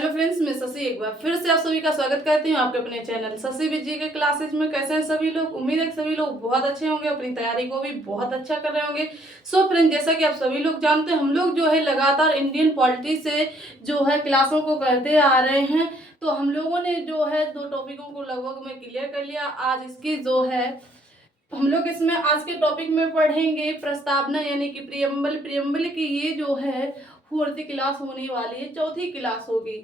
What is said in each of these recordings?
Hello friends, मैं शशि एक बार फिर से आप सभी का स्वागत करती हूँ आपके अपने चैनल शशि विजी के क्लासेज में। कैसे हैं सभी लोग? उम्मीद है कि सभी लोग बहुत अच्छे होंगे, अपनी तैयारी को भी बहुत अच्छा कर रहे होंगे। सो फ्रेंड, जैसा कि आप सभी लोग जानते हैं, हम लोग जो है लगातार इंडियन पॉलिटी से जो है क्लासों को करते आ रहे हैं। तो हम लोगों ने जो है 2 टॉपिकों को लगभग में क्लियर कर लिया। आज इसकी जो है हम लोग इसमें आज के टॉपिक में पढ़ेंगे प्रस्तावना यानी कि प्रियम्बल की ये जो है 4th क्लास होने वाली है, 4थी क्लास होगी।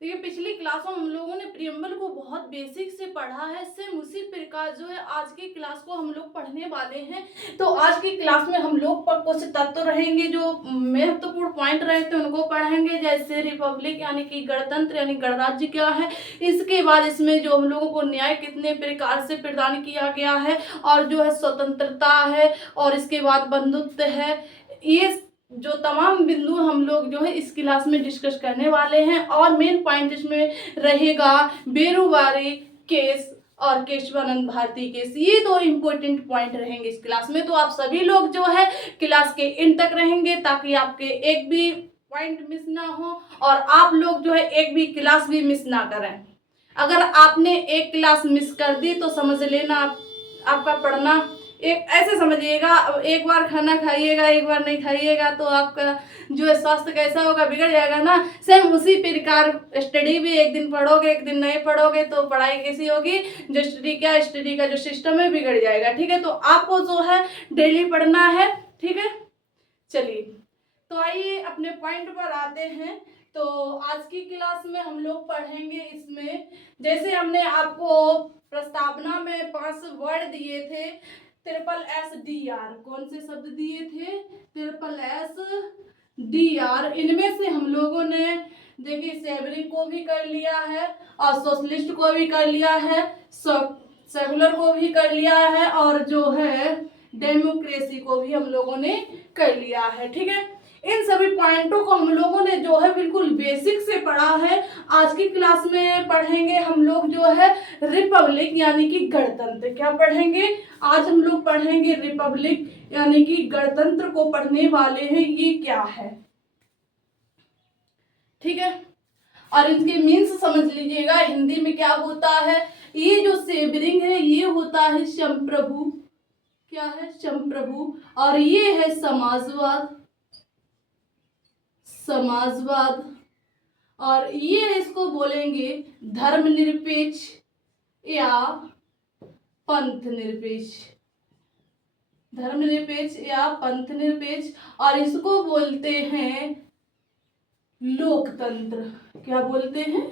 देखिए, पिछली क्लासों में हम लोगों ने प्रियम्बल को बहुत बेसिक से पढ़ा है। सेम उसी प्रकार जो है आज की क्लास को हम लोग पढ़ने वाले हैं। तो आज की क्लास में हम लोग पर कुछ तत्व रहेंगे, जो महत्वपूर्ण पॉइंट रहते हैं उनको पढ़ेंगे, जैसे रिपब्लिक यानी कि गणतंत्र यानी गणराज्य क्या है। इसके बाद इसमें जो हम लोगों को न्याय कितने प्रकार से प्रदान किया गया है, और जो है स्वतंत्रता है, और इसके बाद बंधुत्व है। ये जो तमाम बिंदु हम लोग जो है इस क्लास में डिस्कस करने वाले हैं। और मेन पॉइंट इसमें रहेगा बेरुवारी केस और केशवानंद भारती केस। ये 2 इम्पोर्टेंट पॉइंट रहेंगे इस क्लास में। तो आप सभी लोग जो है क्लास के एंड तक रहेंगे, ताकि आपके एक भी पॉइंट मिस ना हो और आप लोग जो है एक भी क्लास भी मिस ना करें। अगर आपने एक क्लास मिस कर दी तो समझ लेना आपका पढ़ना एक ऐसे समझिएगा, एक बार खाना खाइएगा, एक बार नहीं खाइएगा तो आपका जो है स्वास्थ्य कैसा होगा, बिगड़ जाएगा ना। सेम उसी प्रकार स्टडी भी एक दिन पढ़ोगे एक दिन नहीं पढ़ोगे तो पढ़ाई कैसी होगी, जो स्टडी का जो सिस्टम है बिगड़ जाएगा। ठीक है, तो आपको जो है डेली पढ़ना है। ठीक है, चलिए तो आइए अपने पॉइंट पर आते हैं। तो आज की क्लास में हम लोग पढ़ेंगे इसमें, जैसे हमने आपको प्रस्तावना में 5 वर्ड दिए थे, SSDR। कौन से शब्द दिए थे? SSDR। इनमें से हम लोगों ने देखिए सेवरिंग को भी कर लिया है, और सोशलिस्ट को भी कर लिया है, सेकुलर को भी कर लिया है, और जो है डेमोक्रेसी को भी हम लोगों ने कर लिया है। ठीक है, इन सभी पॉइंटों को हम लोगों ने जो है बिल्कुल बेसिक से पढ़ा है। आज की क्लास में पढ़ेंगे हम लोग जो है रिपब्लिक यानी कि गणतंत्र। क्या पढ़ेंगे? आज हम लोग पढ़ेंगे रिपब्लिक यानी कि गणतंत्र को पढ़ने वाले हैं। ये क्या है? ठीक है, और इनके मीन्स समझ लीजिएगा हिंदी में क्या होता है। ये जो सेवरिंग है ये होता है संप्रभु। क्या है? संप्रभु। और ये है समाजवाद। और ये इसको बोलेंगे धर्मनिरपेक्ष या पंथ निरपेक्ष। और इसको बोलते हैं लोकतंत्र। क्या बोलते हैं?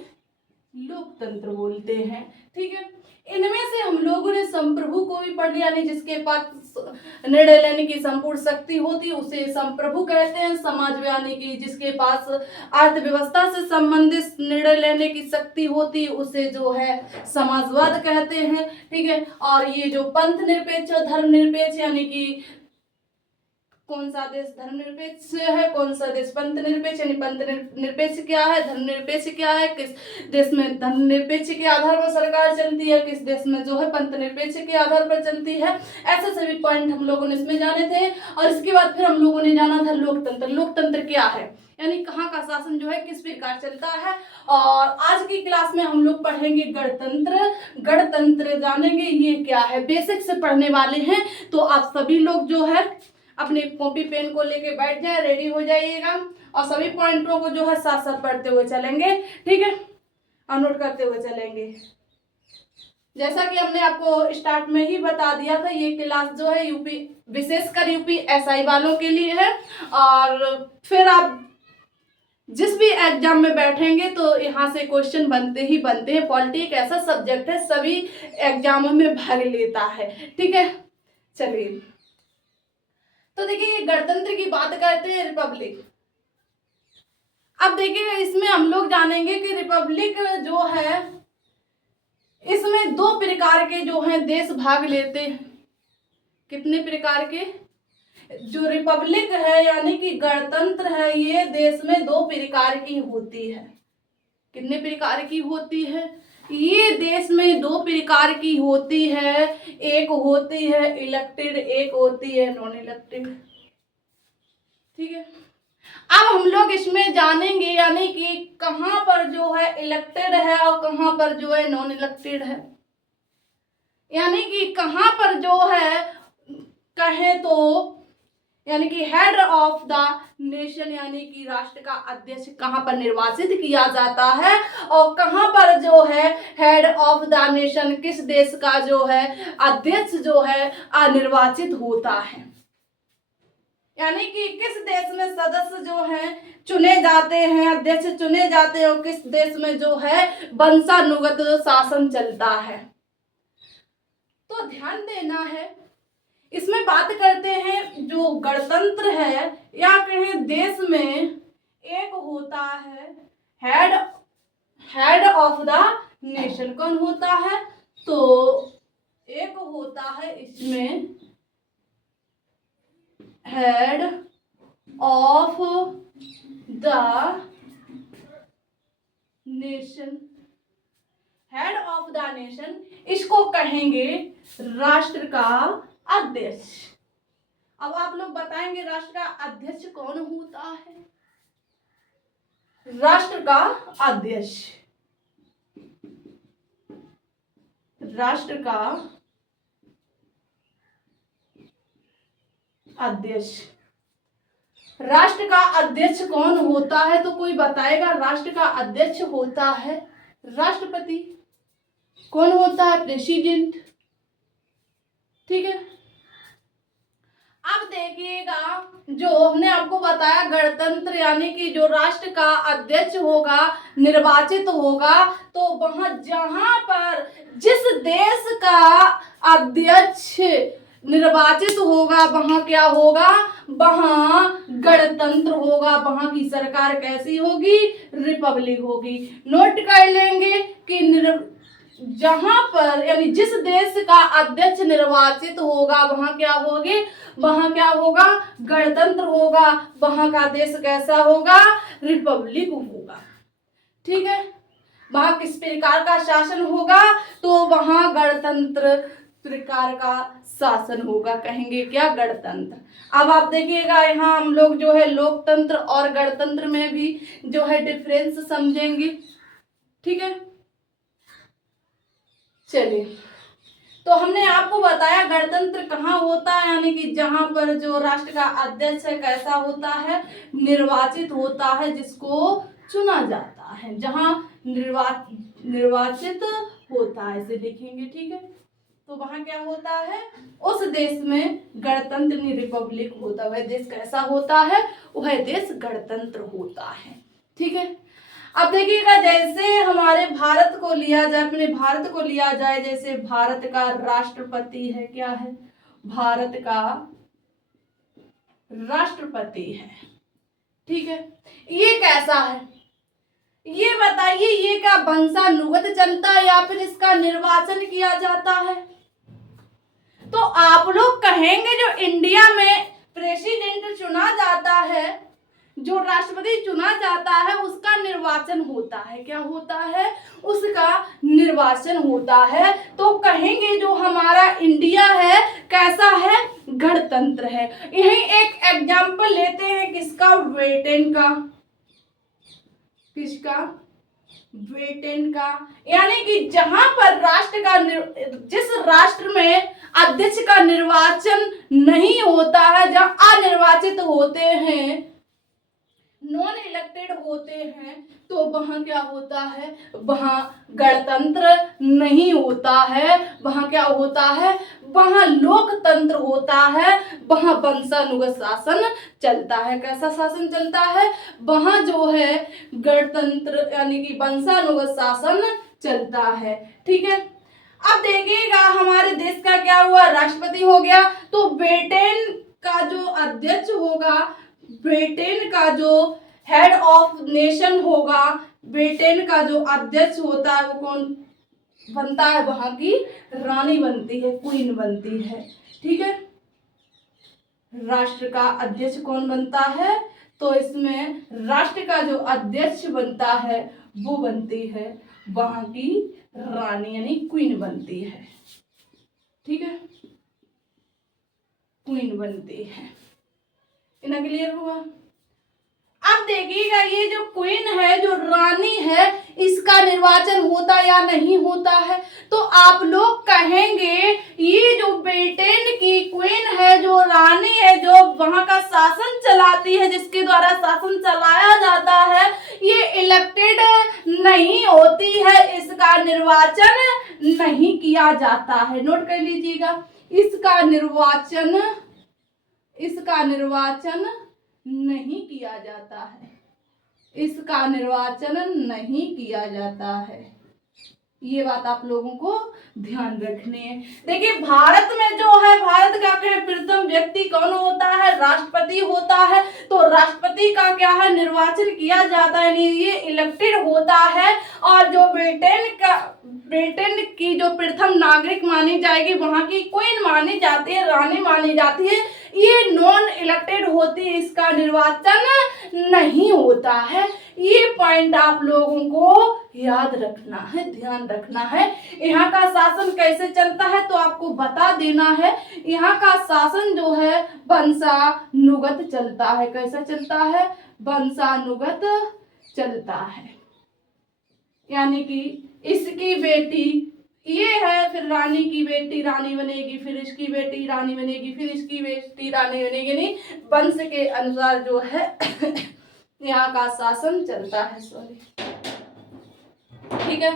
लोकतंत्र बोलते हैं। ठीक है, इनमें से हम लोगों ने संप्रभु को भी पढ़ लिया, यानी जिसके पास निर्णय लेने की संपूर्ण शक्ति होती है उसे संप्रभु कहते हैं। समाज यानी कि जिसके पास अर्थव्यवस्था से संबंधित निर्णय लेने की शक्ति होती है उसे जो है समाजवाद कहते हैं। ठीक है, और ये जो पंथ निरपेक्ष और धर्मनिरपेक्ष यानी कि कौन सा देश धर्मनिरपेक्ष है, कौन सा देश पंथ निरपेक्ष, यानी पंथ निरपेक्ष क्या है, धर्मनिरपेक्ष क्या है, किस देश में धर्मनिरपेक्ष के आधार पर सरकार चलती है, किस देश में जो है पंथ निरपेक्ष के आधार पर चलती है। ऐसे सभी पॉइंट हम लोगों ने इसमें जाने थे। और इसके बाद फिर हम लोगों ने जाना था लोकतंत्र। लोकतंत्र क्या है, यानी कहाँ का शासन जो है किस प्रकार चलता है। और आज की क्लास में हम लोग पढ़ेंगे गणतंत्र जानेंगे ये क्या है, बेसिक से पढ़ने वाले हैं। तो आप सभी लोग जो है अपने कॉपी पेन को लेके बैठ जाए, रेडी हो जाइएगा, और सभी पॉइंटों को जो है साथ साथ पढ़ते हुए चलेंगे। ठीक है, और नोट करते हुए चलेंगे। जैसा कि हमने आपको स्टार्ट में ही बता दिया था, ये क्लास जो है यूपी विशेषकर SI वालों के लिए है। और फिर आप जिस भी एग्जाम में बैठेंगे तो यहाँ से क्वेश्चन बनते ही बनते हैं। पॉलिटी एक ऐसा सब्जेक्ट है सभी एग्जामों में भाग लेता है। ठीक है, चलिए तो देखिए ये गणतंत्र की बात करते हैं, रिपब्लिक। अब देखिए इसमें हम लोग जानेंगे कि रिपब्लिक जो है इसमें 2 प्रकार के जो हैं देश भाग लेते हैं। कितने प्रकार के? जो रिपब्लिक है यानी कि गणतंत्र है, ये देश में 2 प्रकार की होती है। कितने प्रकार की होती है? ये देश में 2 प्रकार की होती है। एक होती है इलेक्टेड, एक होती है नॉन इलेक्टेड। ठीक है, अब हम लोग इसमें जानेंगे या यानी कि कहाँ पर जो है इलेक्टेड है और कहाँ पर जो है नॉन इलेक्टेड है। यानी कि कहाँ पर जो है कहें तो यानी कि हेड ऑफ द नेशन यानी कि राष्ट्र का अध्यक्ष कहाँ पर निर्वाचित किया जाता है और कहाँ पर जो है हेड ऑफ द नेशन किस देश का जो है अध्यक्ष जो है अनिर्वाचित होता है। यानी कि किस देश में सदस्य जो है चुने जाते हैं, अध्यक्ष चुने जाते हैं और किस देश में जो है वंशानुगत शासन चलता है। तो ध्यान देना है, इसमें बात करते हैं जो गणतंत्र है या कहें देश में एक होता है हेड ऑफ द नेशन। कौन होता है? तो एक होता है इसमें head of the nation. Head of the nation इसको कहेंगे राष्ट्र का अध्यक्ष। अब आप लोग बताएंगे राष्ट्र का अध्यक्ष कौन होता है? राष्ट्र का अध्यक्ष, राष्ट्र का अध्यक्ष, राष्ट्र का अध्यक्ष कौन होता है? तो कोई बताएगा? राष्ट्र का अध्यक्ष होता है राष्ट्रपति। कौन होता है? प्रेसिडेंट। ठीक है, अब देखिएगा जो हमने आपको बताया गणतंत्र यानी कि जो राष्ट्र का अध्यक्ष होगा निर्वाचित होगा, तो वहां जहां पर जिस देश का अध्यक्ष निर्वाचित होगा वहां क्या होगा? वहां गणतंत्र होगा। वहां की सरकार कैसी होगी? रिपब्लिक होगी। नोट कर लेंगे कि जहां पर यानी जिस देश का अध्यक्ष निर्वाचित होगा वहां क्या होगी? वहां क्या होगा? गणतंत्र होगा। वहां का देश कैसा होगा? रिपब्लिक होगा। ठीक है, वहां किस प्रकार का शासन होगा? तो वहां गणतंत्र प्रकार का शासन होगा। कहेंगे क्या? गणतंत्र। अब आप देखिएगा यहाँ हम लोग जो है लोकतंत्र और गणतंत्र में भी जो है डिफरेंस समझेंगे। ठीक है, चलिए, तो हमने आपको बताया गणतंत्र कहाँ होता है, यानी कि जहां पर जो राष्ट्र का अध्यक्ष है कैसा होता है? निर्वाचित होता है, जिसको चुना जाता है। जहां निर्वाचित होता है इसे लिखेंगे। ठीक है, तो वहां क्या होता है? उस देश में गणतंत्र नहीं रिपब्लिक होता। वह देश कैसा होता है? वह देश गणतंत्र होता है। ठीक है, अब देखिएगा जैसे हमारे भारत को लिया जाए, अपने भारत को लिया जाए, जैसे भारत का राष्ट्रपति है, क्या है? भारत का राष्ट्रपति है। ठीक है, ये कैसा है? ये बताइए, ये क्या वंशानुगत चलता है या फिर इसका निर्वाचन किया जाता है? तो आप लोग कहेंगे जो इंडिया में प्रेसिडेंट चुना जाता है, जो राष्ट्रपति चुना जाता है, उसका निर्वाचन होता है। क्या होता है? उसका निर्वाचन होता है। तो कहेंगे जो हमारा इंडिया है कैसा है? गणतंत्र है। यही एक एग्जाम्पल लेते हैं किसका? ब्रिटेन का। किसका? ब्रिटेन का। यानी कि जहां पर राष्ट्र का जिस राष्ट्र में अध्यक्ष का निर्वाचन नहीं होता है, जहां अनिर्वाचित होते हैं, नॉन इलेक्टेड होते हैं, तो वहां क्या होता है? वहां गणतंत्र नहीं होता है। वहां क्या होता है? वहां लोकतंत्र होता है। वहां वंशानुगत शासन चलता है। कैसा शासन चलता है? वहां जो है गणतंत्र यानी कि वंशानुगत शासन चलता है। ठीक है, अब देखिएगा हमारे देश का क्या हुआ? राष्ट्रपति हो गया। तो ब्रिटेन का जो अध्यक्ष होगा, ब्रिटेन का जो हेड ऑफ नेशन होगा, ब्रिटेन का जो अध्यक्ष होता है वो कौन बनता है? वहां की रानी बनती है, क्वीन बनती है। ठीक है, राष्ट्र का अध्यक्ष कौन बनता है? तो इसमें राष्ट्र का जो अध्यक्ष बनता है वो बनती है वहां की रानी यानी क्वीन बनती है। ठीक है, क्वीन बनती है। इतना क्लियर हुआ? अब देखिएगा ये जो क्वीन है, जो रानी है, इसका निर्वाचन होता या नहीं होता है? तो आप लोग कहेंगे ये जो ब्रिटेन की क्वीन है, जो रानी है, जो वहां का शासन चलाती है, जिसके द्वारा शासन चलाया जाता है, ये इलेक्टेड नहीं होती है, इसका निर्वाचन नहीं किया जाता है। नोट कर लीजिएगा, इसका निर्वाचन नहीं किया जाता है, इसका निर्वाचन नहीं किया जाता है। ये बात आप लोगों को ध्यान रखनी है। देखिए भारत में जो है, भारत का प्रथम व्यक्ति कौन होता है? राष्ट्रपति होता है। तो राष्ट्रपति का क्या है? निर्वाचन किया जाता है, ये इलेक्टेड होता है। और जो ब्रिटेन की जो प्रथम नागरिक मानी जाएगी, वहां की क्वीन मानी जाती है, रानी मानी जाती है, ये नॉन इलेक्टेड होती है, इसका निर्वाचन नहीं होता है। ये पॉइंट आप लोगों को याद रखना है, ध्यान रखना है। यहाँ का शासन कैसे चलता है तो आपको बता देना है। यहाँ का शासन जो है वंशानुगत चलता है। कैसा चलता है? वंशानुगत चलता है। यानी कि इसकी बेटी ये है, फिर रानी की बेटी रानी बनेगी, फिर इसकी बेटी रानी बनेगी, फिर इसकी बेटी रानी बनेगी, नहीं, वंश के अनुसार जो है यहाँ का शासन चलता है। सॉरी, ठीक है।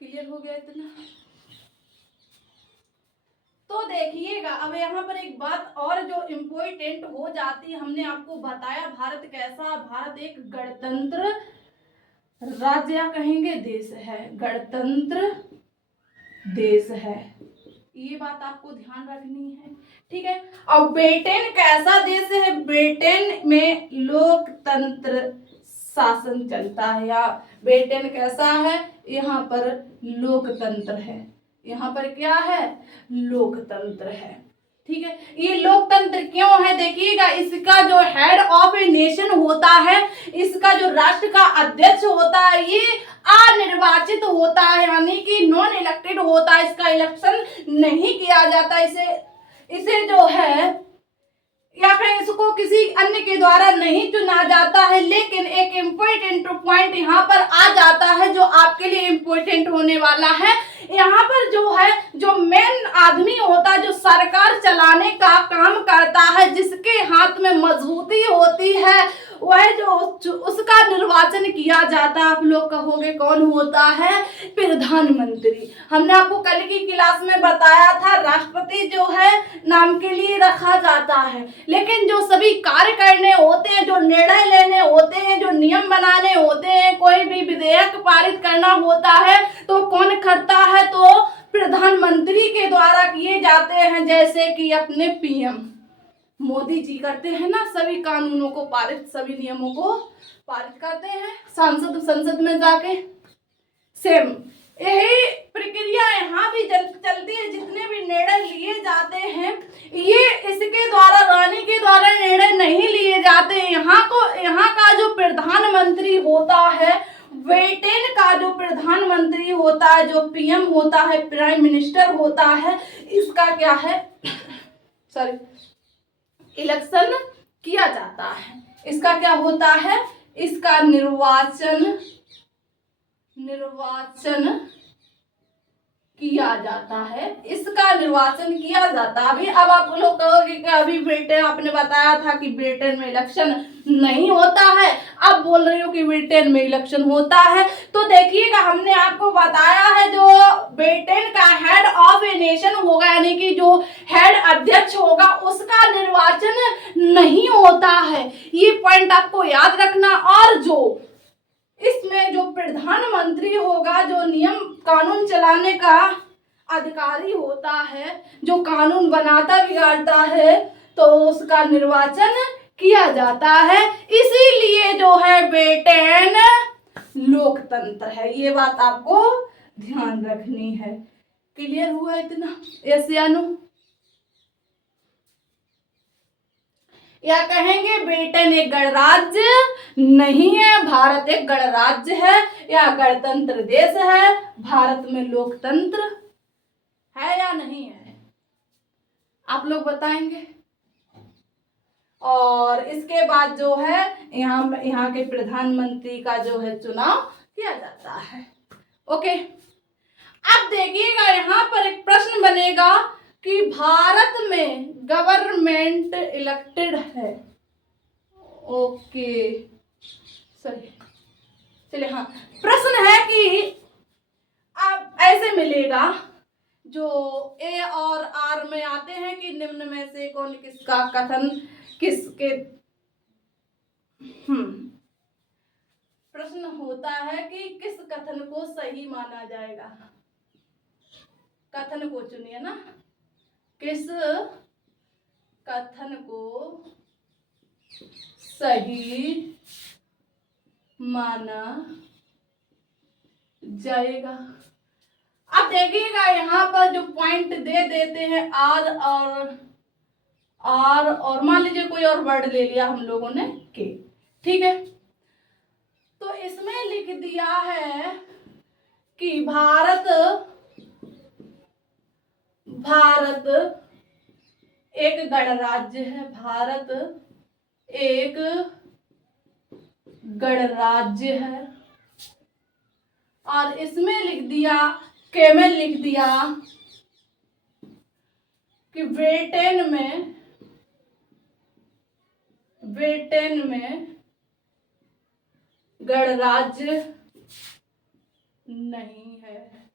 क्लियर हो गया इतना? तो देखिएगा अब यहाँ पर एक बात और जो इम्पोर्टेंट हो जाती है, हमने आपको बताया भारत कैसा, भारत एक गणतंत्र राज्य या कहेंगे देश है, गणतंत्र देश है। ये बात आपको ध्यान रखनी है, ठीक है। और ब्रिटेन कैसा देश है? ब्रिटेन में लोकतंत्र शासन चलता है। या ब्रिटेन कैसा है? यहाँ पर लोकतंत्र है, यहाँ पर क्या है? लोकतंत्र है, ठीक है। ये लोकतंत्र क्यों है? देखिएगा, इसका जो हेड ऑफ ए नेशन होता है, इसका जो राष्ट्र का अध्यक्ष होता है, ये अनिर्वाचित होता है, यानी कि नॉन इलेक्टेड होता है, इसका इलेक्शन नहीं किया जाता। इसे जो है या फिर इसको किसी अन्य के द्वारा नहीं चुना जाता है। लेकिन एक इम्पोर्टेंट पॉइंट यहाँ पर आ जाता है जो आपके लिए इम्पोर्टेंट होने वाला है। यहाँ पर जो है, जो मेन आदमी होता है, जो सरकार चलाने का काम करता है, जिसके हाथ में मजबूती होती है, वह जो उसका निर्वाचन किया जाता है। आप लोग कहोगे कौन होता है? प्रधानमंत्री। हमने आपको कल की क्लास में बताया था, राष्ट्रपति जो है नाम के लिए रखा जाता है, लेकिन जो सभी कार्य करने होते हैं, जो निर्णय लेने होते हैं, जो नियम बनाने होते हैं, कोई भी विधेयक पारित करना होता है, तो कौन करता है? तो प्रधानमंत्री के द्वारा किए जाते हैं। जैसे कि अपने पीएम मोदी जी करते हैं ना, सभी कानूनों को पारित, सभी नियमों को पारित करते हैं संसद में जाके। सेम यही प्रक्रिया यहाँ भी चलती है। जितने भी निर्णय लिए जाते हैं, ये इसके द्वारा, रानी के द्वारा निर्णय नहीं लिए जाते हैं। यहाँ का जो प्रधानमंत्री होता है, ब्रिटेन का जो प्रधानमंत्री होता है, जो पीएम होता है, प्राइम मिनिस्टर होता है, इसका क्या है? सॉरी, इलेक्शन किया जाता है। इसका क्या होता है? इसका निर्वाचन किया जाता है, इसका निर्वाचन किया जाता है। अभी अब आप लोग कहोगे कि अभी ब्रिटेन, आपने बताया था कि ब्रिटेन में इलेक्शन नहीं होता है, अब बोल रही हो कि ब्रिटेन में इलेक्शन होता है। तो देखिएगा, हमने आपको बताया है जो ब्रिटेन का हेड ऑफ ए नेशन होगा, यानी कि जो हेड अध्यक्ष होगा, उसका निर्वाचन नहीं होता है। ये पॉइंट आपको याद रखना। और जो इसमें जो प्रधानमंत्री होगा, जो नियम कानून चलाने का अधिकारी होता है, जो कानून बनाता बिगाड़ता है, तो उसका निर्वाचन किया जाता है। इसीलिए जो है ब्रिटेन लोकतंत्र है। ये बात आपको ध्यान रखनी है। क्लियर हुआ इतना? यस या नो? या कहेंगे ब्रिटेन एक गणराज्य नहीं है, भारत एक गणराज्य है, या गणतंत्र देश है, भारत में लोकतंत्र है या नहीं है? आप लोग बताएंगे। और इसके बाद जो है यहाँ के प्रधानमंत्री का जो है चुनाव किया जाता है। ओके, अब देखिएगा यहाँ पर एक प्रश्न बनेगा कि भारत में गवर्नमेंट इलेक्टेड है। ओके, सही। चलिए, हाँ, प्रश्न है कि अब ऐसे मिलेगा जो ए और आर में आते हैं कि निम्न में से कौन किसका कथन किसके प्रश्न होता है कि किस कथन को सही माना जाएगा। कथन को चुनिए ना, किस कथन को सही माना जाएगा। अब देखिएगा यहाँ पर जो पॉइंट दे देते हैं आर और मान लीजिए कोई और वर्ड ले लिया हम लोगों ने के, ठीक है। तो इसमें लिख दिया है कि भारत एक गणराज्य है। भारत एक गणराज्य है। और इसमें लिख दिया के में लिख दिया कि ब्रिटेन में गणराज्य नहीं है।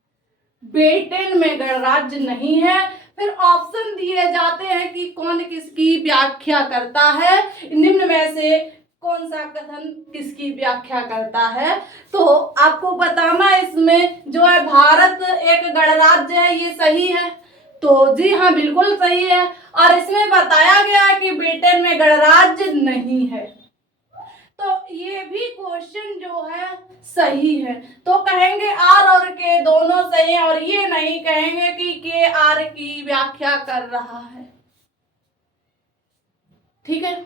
ब्रिटेन में गणराज्य नहीं है। फिर ऑप्शन दिए जाते हैं कि कौन किसकी व्याख्या करता है, निम्न में से कौन सा कथन किसकी व्याख्या करता है। तो आपको बताना इसमें जो है भारत एक गणराज्य है, ये सही है। तो जी हाँ, बिल्कुल सही है। और इसमें बताया गया है कि ब्रिटेन में गणराज्य नहीं है, तो ये भी क्वेश्चन जो है सही है। तो कहेंगे आर और के दोनों सही है, और ये नहीं कहेंगे कि के आर की व्याख्या कर रहा है। ठीक है,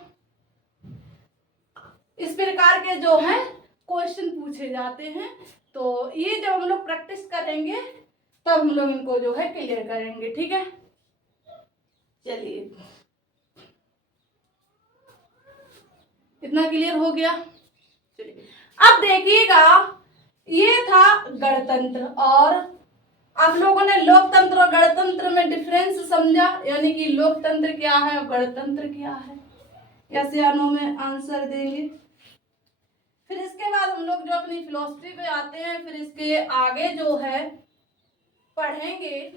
इस प्रकार के जो है क्वेश्चन पूछे जाते हैं। तो ये जब हम लोग प्रैक्टिस करेंगे तब हम लोग इनको जो है क्लियर करेंगे। ठीक है, चलिए, इतना क्लियर हो गया। चलिए, अब देखिएगा, ये था गणतंत्र, और आप लोगों ने लोकतंत्र और गणतंत्र में डिफरेंस समझा, यानी कि लोकतंत्र क्या है और गणतंत्र क्या है। कैसे आनो में आंसर देंगे। फिर इसके बाद हम लोग जो अपनी फिलोसफी पे आते हैं, फिर इसके आगे जो है पढ़ेंगे।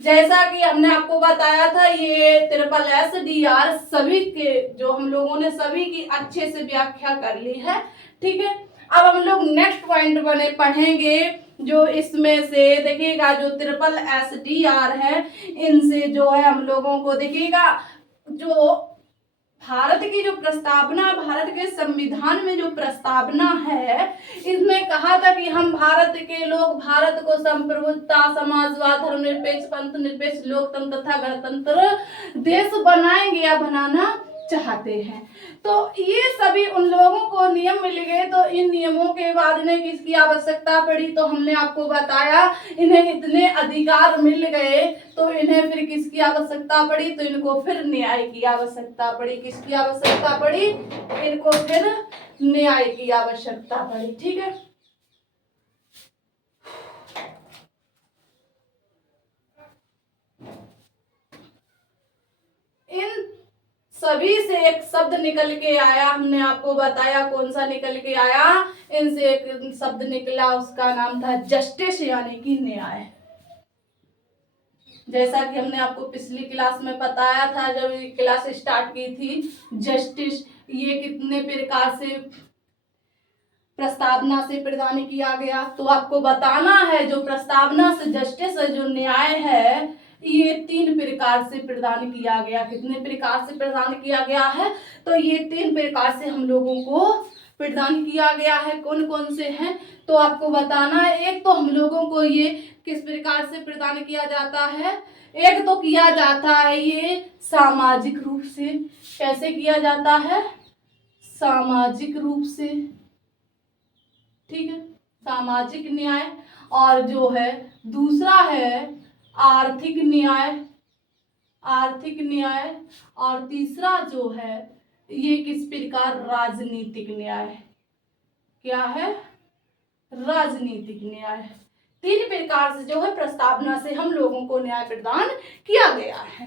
जैसा कि हमने आपको बताया था, ये SSSR सभी के जो हम लोगों ने सभी की अच्छे से व्याख्या कर ली है। ठीक है, अब हम लोग नेक्स्ट पॉइंट पढ़ेंगे, जो इसमें से देखिएगा जो SSSR है, इनसे जो है हम लोगों को देखिएगा जो भारत की जो प्रस्तावना, भारत के संविधान में जो प्रस्तावना है, इसमें कहा था कि हम भारत के लोग भारत को संप्रभुता, समाजवाद, धर्मनिरपेक्ष, पंथ निरपेक्ष, लोकतंत्र तथा गणतंत्र देश बनाएंगे या बनाना चाहते हैं। तो ये सभी उन लोगों को नियम मिल गए। तो इन नियमों के बाद इन्हें किसकी आवश्यकता पड़ी? तो हमने आपको बताया, इन्हें इतने अधिकार मिल गए तो इन्हें फिर किसकी आवश्यकता पड़ी? तो इनको फिर न्याय की आवश्यकता पड़ी। किसकी आवश्यकता पड़ी? इनको फिर न्याय की आवश्यकता पड़ी। ठीक है, इन सभी से एक शब्द निकल के आया, हमने आपको बताया कौन सा निकल के आया। इनसे एक शब्द निकला, उसका नाम था जस्टिस, यानी कि न्याय। जैसा कि हमने आपको पिछली क्लास में बताया था, जब ये क्लास स्टार्ट की थी, जस्टिस ये कितने प्रकार से प्रस्तावना से प्रदान किया गया। तो आपको बताना है जो प्रस्तावना से जस्टिस है, जो न्याय है, ये 3 प्रकार से प्रदान किया गया। कितने प्रकार से प्रदान किया गया है? तो ये 3 प्रकार से हम लोगों को प्रदान किया गया है। कौन कौन से हैं? तो आपको बताना है। एक तो हम लोगों को ये किस प्रकार से प्रदान किया जाता है? एक तो किया जाता है ये सामाजिक रूप से। कैसे किया जाता है? सामाजिक रूप से। ठीक है, सामाजिक न्याय। और जो है दूसरा है आर्थिक न्याय, आर्थिक न्याय। और तीसरा जो है ये किस प्रकार, राजनीतिक न्याय। क्या है, राजनीतिक न्याय। तीन प्रकार से जो है प्रस्तावना से हम लोगों को न्याय प्रदान किया गया है।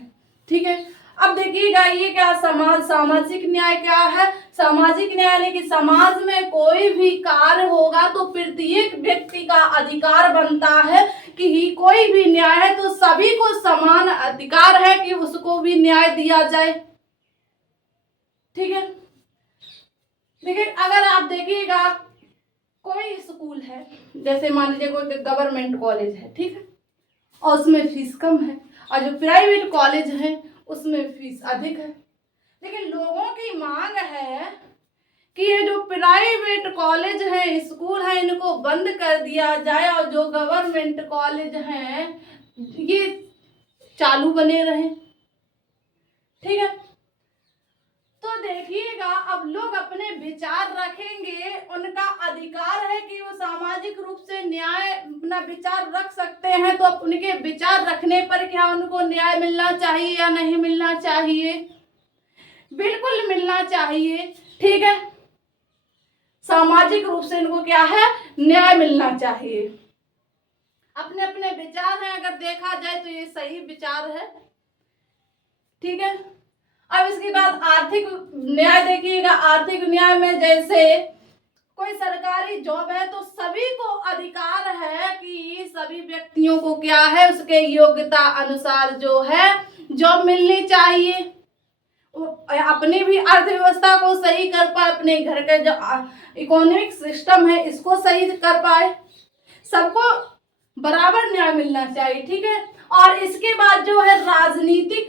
ठीक है, अब देखिएगा ये क्या, सामाजिक न्याय क्या है। सामाजिक न्याय यानी कि समाज में कोई भी कार्य होगा तो प्रत्येक व्यक्ति का अधिकार बनता है कि कोई भी न्याय है तो सभी को समान अधिकार है कि उसको भी न्याय दिया जाए। ठीक है, देखिए अगर आप देखिएगा कोई स्कूल है, जैसे मान लीजिए कोई गवर्नमेंट कॉलेज है, ठीक है, और उसमें फीस कम है, और जो प्राइवेट कॉलेज है उसमें फीस अधिक है। लेकिन लोगों की मांग है कि ये जो प्राइवेट कॉलेज है, स्कूल है, इनको बंद कर दिया जाए और जो गवर्नमेंट कॉलेज हैं ये चालू बने रहे। ठीक है, तो देखिएगा अब लोग अपने विचार रखेंगे, उनका अधिकार है कि वो सामाजिक रूप से न्याय अपना विचार रख सकते हैं, तो अब उनके विचार रखने पर क्या उनको न्याय मिलना चाहिए या नहीं मिलना चाहिए? बिल्कुल मिलना चाहिए। ठीक है, सामाजिक रूप से इनको क्या है, न्याय मिलना चाहिए। अपने अपने विचार हैं, अगर देखा जाए तो ये सही विचार है। ठीक है, अब इसके बाद आर्थिक न्याय देखिएगा। आर्थिक न्याय में जैसे कोई सरकारी जॉब है तो सभी को अधिकार है कि सभी व्यक्तियों को क्या है, उसके योग्यता अनुसार जो है जॉब मिलनी चाहिए, अपनी भी अर्थव्यवस्था को सही कर पाए, अपने घर का जो इकोनॉमिक सिस्टम है इसको सही कर पाए, सबको बराबर न्याय मिलना चाहिए। ठीक है, और इसके बाद जो है राजनीतिक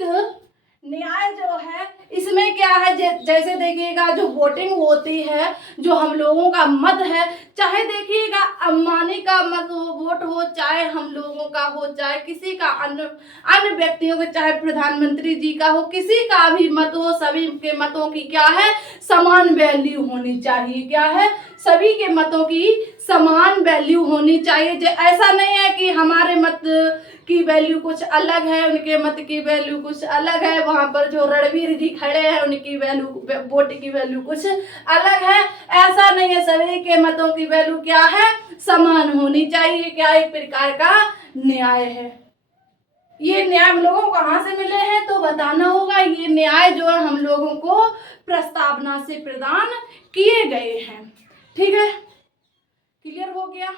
न्याय जो है, इसमें क्या है, जैसे देखिएगा जो वोटिंग होती है, जो हम लोगों का मत है, चाहे देखिएगा अंबानी का मत हो, वोट हो, चाहे हम लोगों का हो, चाहे किसी का अन्य व्यक्तियों का, चाहे प्रधानमंत्री जी का हो, किसी का भी मत हो, सभी के मतों की क्या है, समान वैल्यू होनी चाहिए। क्या है, सभी के मतों की समान वैल्यू होनी चाहिए। ऐसा नहीं है कि हमारे मत की वैल्यू कुछ अलग है, उनके मत की वैल्यू कुछ अलग है, वहां पर जो रणवीर जी खड़े हैं उनकी वैल्यू, वोट की वैल्यू कुछ अलग है, ऐसा नहीं है। सभी के मतों की वैल्यू क्या है, समान होनी चाहिए। क्या एक प्रकार का न्याय है। ये न्याय हम लोगों को कहाँ से मिले हैं तो बताना होगा। ये न्याय जो है हम लोगों को प्रस्तावना से प्रदान किए गए हैं। ठीक है, क्लियर हो गया।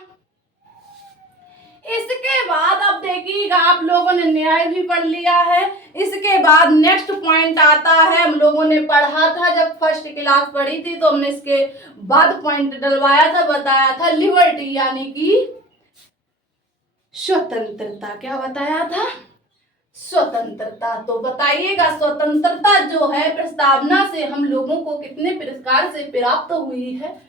इसके बाद अब देखिएगा आप लोगों ने न्याय भी पढ़ लिया है। इसके बाद नेक्स्ट पॉइंट आता है, हम लोगों ने पढ़ा था जब फर्स्ट क्लास पढ़ी थी तो हमने इसके बाद पॉइंट डलवाया था, बताया था लिबर्टी यानी कि स्वतंत्रता। क्या बताया था, स्वतंत्रता। तो बताइएगा स्वतंत्रता जो है प्रस्तावना से हम लोगों को कितने प्रकार से प्राप्त हुई है,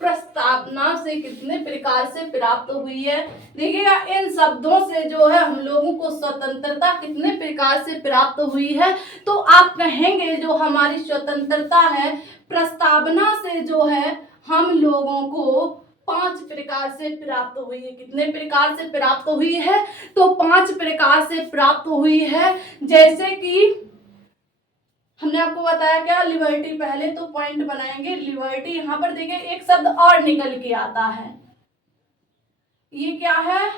प्रस्तावना से कितने प्रकार से प्राप्त हुई है। देखिएगा इन शब्दों से जो है हम लोगों को स्वतंत्रता कितने प्रकार से प्राप्त हुई है, तो आप कहेंगे जो हमारी स्वतंत्रता है प्रस्तावना से जो है हम लोगों को 5 प्रकार से प्राप्त हुई है। कितने प्रकार से प्राप्त हुई है, तो 5 प्रकार से प्राप्त हुई है। जैसे कि हमने आपको बताया क्या, लिबर्टी। पहले तो पॉइंट बनाएंगे लिबर्टी। यहाँ पर देखिए एक शब्द और निकल के आता है, ये क्या है,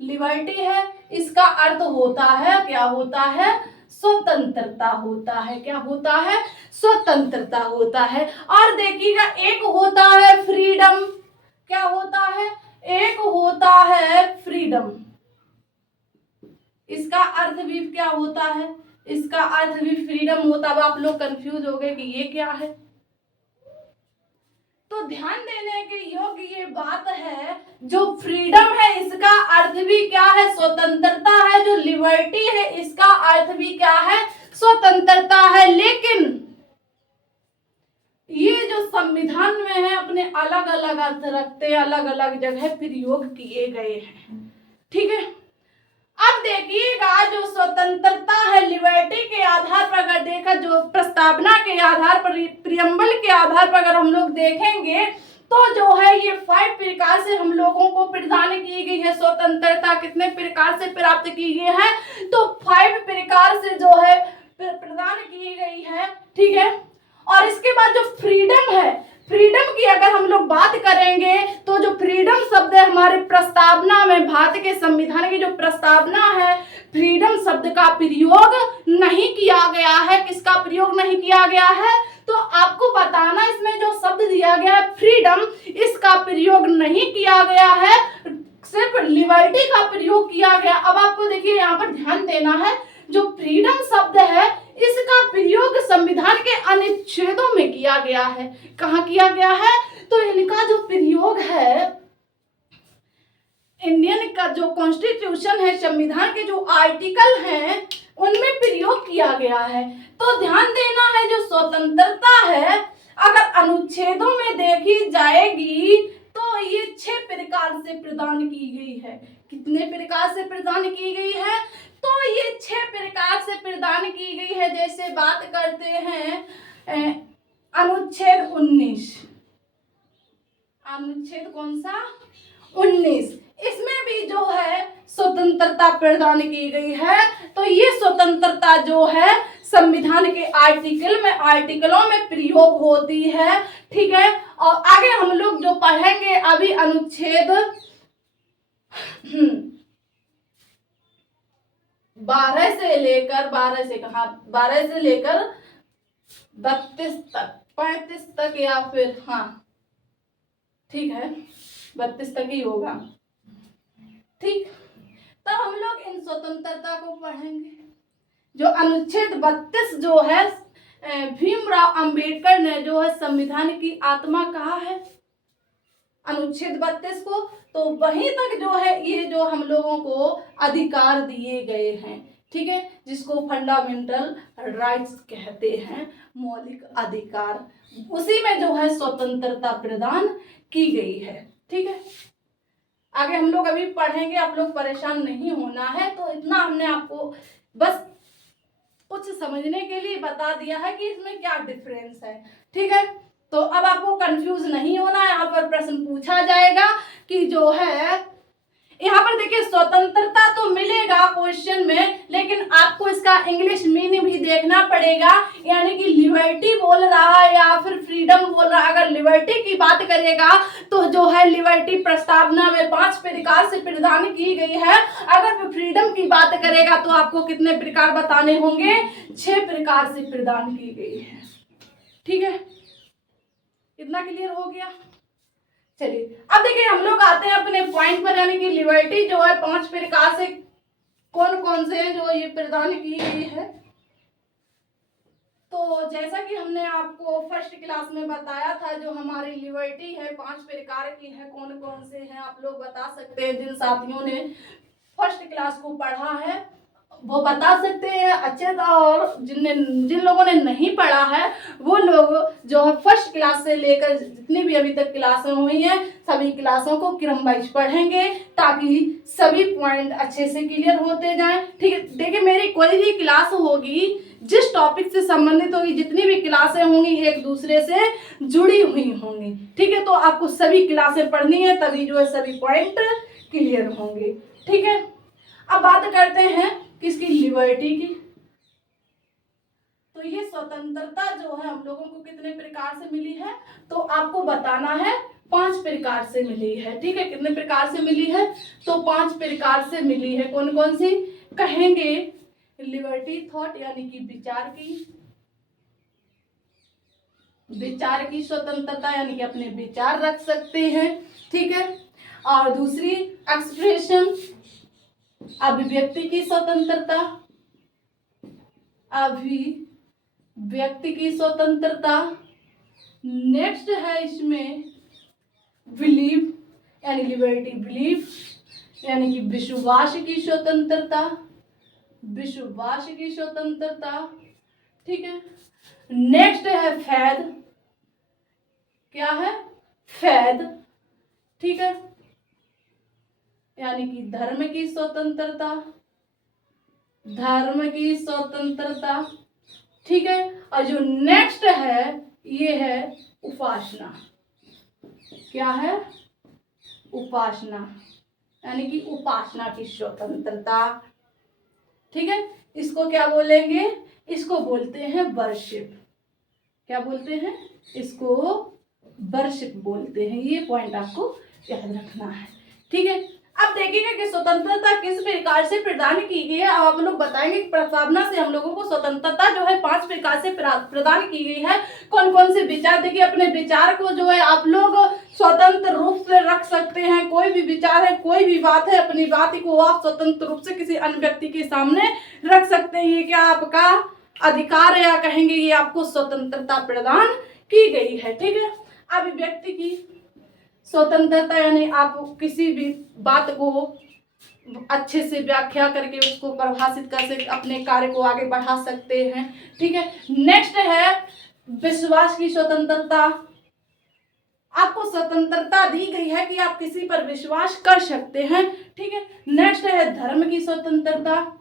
लिबर्टी है। इसका अर्थ होता है, क्या होता है, स्वतंत्रता होता है। क्या होता है, स्वतंत्रता होता है। और देखिएगा एक होता है फ्रीडम। क्या होता है, एक होता है फ्रीडम। इसका अर्थ भी क्या होता है, इसका अर्थ भी फ्रीडम होता है। अब आप लोग कंफ्यूज हो गए कि ये क्या है, तो ध्यान देने के योग्य ये बात है, जो फ्रीडम है इसका अर्थ भी क्या है, स्वतंत्रता है। जो लिबर्टी है इसका अर्थ भी क्या है, स्वतंत्रता है। लेकिन ये जो संविधान में है अपने अलग अलग अर्थ रखते हैं, अलग अलग जगह प्रयोग किए गए हैं। ठीक है, अब देखिएगा जो स्वतंत्रता है लिबर्टी के आधार पर अगर देखा, जो प्रस्तावना के आधार पर, प्रियम्बल के आधार पर अगर हम लोग देखेंगे तो जो है ये 5 प्रकार से हम लोगों को प्रदान की गई है स्वतंत्रता। कितने प्रकार से प्राप्त की गई है? तो 5 प्रकार से जो है प्रदान की गई है, ठीक है। और इसके बाद जो फ्रीडम है, फ्रीडम की अगर हम लोग बात करेंगे तो जो फ्रीडम शब्द है हमारे प्रस्तावना में, भारत के संविधान की जो प्रस्तावना है, फ्रीडम शब्द का प्रयोग नहीं किया गया है। किसका प्रयोग नहीं किया गया है? तो आपको बताना, इसमें जो शब्द दिया गया है फ्रीडम, इसका प्रयोग नहीं किया गया है, सिर्फ लिबर्टी का प्रयोग किया गया। अब आपको देखिए यहाँ पर ध्यान देना है, जो फ्रीडम शब्द है इसका प्रयोग संविधान के अनुच्छेदों में किया गया है। कहाँ किया गया है? तो इनका जो प्रयोग है, इंडियन का जो कॉन्स्टिट्यूशन है, संविधान के जो आर्टिकल हैं उनमें प्रयोग किया गया है। तो ध्यान देना है, जो स्वतंत्रता है अगर अनुच्छेदों में देखी जाएगी तो ये 6 प्रकार से प्रदान की गई है। कितने प्रकार से प्रदान की गई है? तो ये 6 प्रकार से प्रदान की गई है। जैसे बात करते हैं अनुच्छेद 19, अनुच्छेद कौन सा? 19, इसमें भी जो है स्वतंत्रता प्रदान की गई है। तो ये स्वतंत्रता जो है संविधान के आर्टिकलों में प्रयोग होती है, ठीक है। और आगे हम लोग जो पढ़ेंगे अभी अनुच्छेद 12 से लेकर 32 तक, 35 तक, या फिर हाँ ठीक है 32 तक ही होगा, ठीक। तब हम लोग इन स्वतंत्रता को पढ़ेंगे। जो अनुच्छेद 32 जो है, भीमराव अंबेडकर ने जो है संविधान की आत्मा कहा है अनुच्छेद 32 को। तो वहीं तक जो है ये जो हम लोगों को अधिकार दिए गए हैं, ठीक है, जिसको फंडामेंटल राइट्स कहते हैं, मौलिक अधिकार, उसी में जो है स्वतंत्रता प्रदान की गई है, ठीक है। आगे हम लोग अभी पढ़ेंगे, आप लोग परेशान नहीं होना है। तो इतना हमने आपको बस कुछ समझने के लिए बता दिया है कि इसमें क्या डिफरेंस है, ठीक है। तो अब आपको कंफ्यूज नहीं होना है। यहाँ पर प्रश्न पूछा जाएगा कि जो है यहाँ पर देखिए स्वतंत्रता तो मिलेगा क्वेश्चन में, लेकिन आपको इसका इंग्लिश मीनिंग भी देखना पड़ेगा। यानी कि लिबर्टी बोल रहा है या फिर फ्रीडम बोल रहा है। अगर लिबर्टी की बात करेगा तो जो है लिबर्टी प्रस्तावना में 5 प्रकार से प्रदान की गई है। अगर फ्रीडम की बात करेगा तो आपको कितने प्रकार बताने होंगे? 6 प्रकार से प्रदान की गई है, ठीक है। इतना क्लियर हो गया? चलिए अब देखिए हम लोग आते हैं अपने पॉइंट पर, यानी कि लिबर्टी जो है 5 प्रकार से कौन कौन से हैं जो ये प्रदान की गई है। तो जैसा कि हमने आपको फर्स्ट क्लास में बताया था, जो हमारी लिबर्टी है 5 प्रकार की है। कौन कौन से हैं आप लोग बता सकते हैं? जिन साथियों ने फर्स्ट क्लास को पढ़ा है वो बता सकते हैं अच्छे से, और जिन लोगों ने नहीं पढ़ा है वो लोग जो है फर्स्ट क्लास से लेकर जितनी भी अभी तक क्लासें हुई हैं सभी क्लासों को क्रम वाइज पढ़ेंगे, ताकि सभी पॉइंट अच्छे से क्लियर होते जाएं, ठीक है। देखिए मेरी कोई भी क्लास होगी जिस टॉपिक से संबंधित होगी, जितनी भी क्लासें होंगी एक दूसरे से जुड़ी हुई होंगी, ठीक है। तो आपको सभी क्लासें पढ़नी है, तभी जो है सभी पॉइंट क्लियर होंगे, ठीक है। अब बात करते हैं किसकी? लिबर्टी की। तो ये स्वतंत्रता जो है हम लोगों को कितने प्रकार से मिली है? तो आपको बताना है 5 प्रकार से मिली है, ठीक है। कितने प्रकार से मिली है? तो 5 प्रकार से मिली है। कौन कौन सी कहेंगे? लिबर्टी थॉट यानी कि विचार की स्वतंत्रता, यानी कि अपने विचार रख सकते हैं, ठीक है। और दूसरी एक्सप्रेशन, अभिव्यक्ति की स्वतंत्रता, अभिव्यक्ति की स्वतंत्रता। नेक्स्ट है इसमें बिलीव, यानी लिबर्टी बिलीव, यानी कि विश्वास की स्वतंत्रता, विश्वास की स्वतंत्रता, ठीक है। नेक्स्ट है फैद, क्या है? फैद, ठीक है, यानी कि धर्म की स्वतंत्रता, धर्म की स्वतंत्रता, ठीक है। और जो नेक्स्ट है ये है उपासना, क्या है? उपासना, यानी कि उपासना की स्वतंत्रता। ठीक है, इसको क्या बोलेंगे? इसको बोलते हैं वर्शिप। क्या बोलते हैं? इसको वर्शिप बोलते हैं। ये पॉइंट आपको याद रखना है। ठीक है, अब देखिएगा कि स्वतंत्रता किस प्रकार से प्रदान की गई है। आप लोग बताएंगे कि प्रस्तावना से हम लोगों को स्वतंत्रता जो है 5 प्रकार से प्रदान की गई है। कौन कौन से विचार? देखिए, अपने विचार को जो है आप लोग स्वतंत्र रूप से रख सकते हैं। कोई भी विचार है, कोई भी बात है, अपनी बात को आप स्वतंत्र रूप से किसी अन्य व्यक्ति के सामने रख सकते हैं। ये क्या आपका अधिकार है, या कहेंगे ये आपको स्वतंत्रता प्रदान की गई है। ठीक है, अभिव्यक्ति की स्वतंत्रता, यानी आप किसी भी बात को अच्छे से व्याख्या करके उसको परिभाषित कर सकते, अपने कार्य को आगे बढ़ा सकते हैं। ठीक है, नेक्स्ट है विश्वास की स्वतंत्रता। आपको स्वतंत्रता दी गई है कि आप किसी पर विश्वास कर सकते हैं। ठीक है, नेक्स्ट है धर्म की स्वतंत्रता।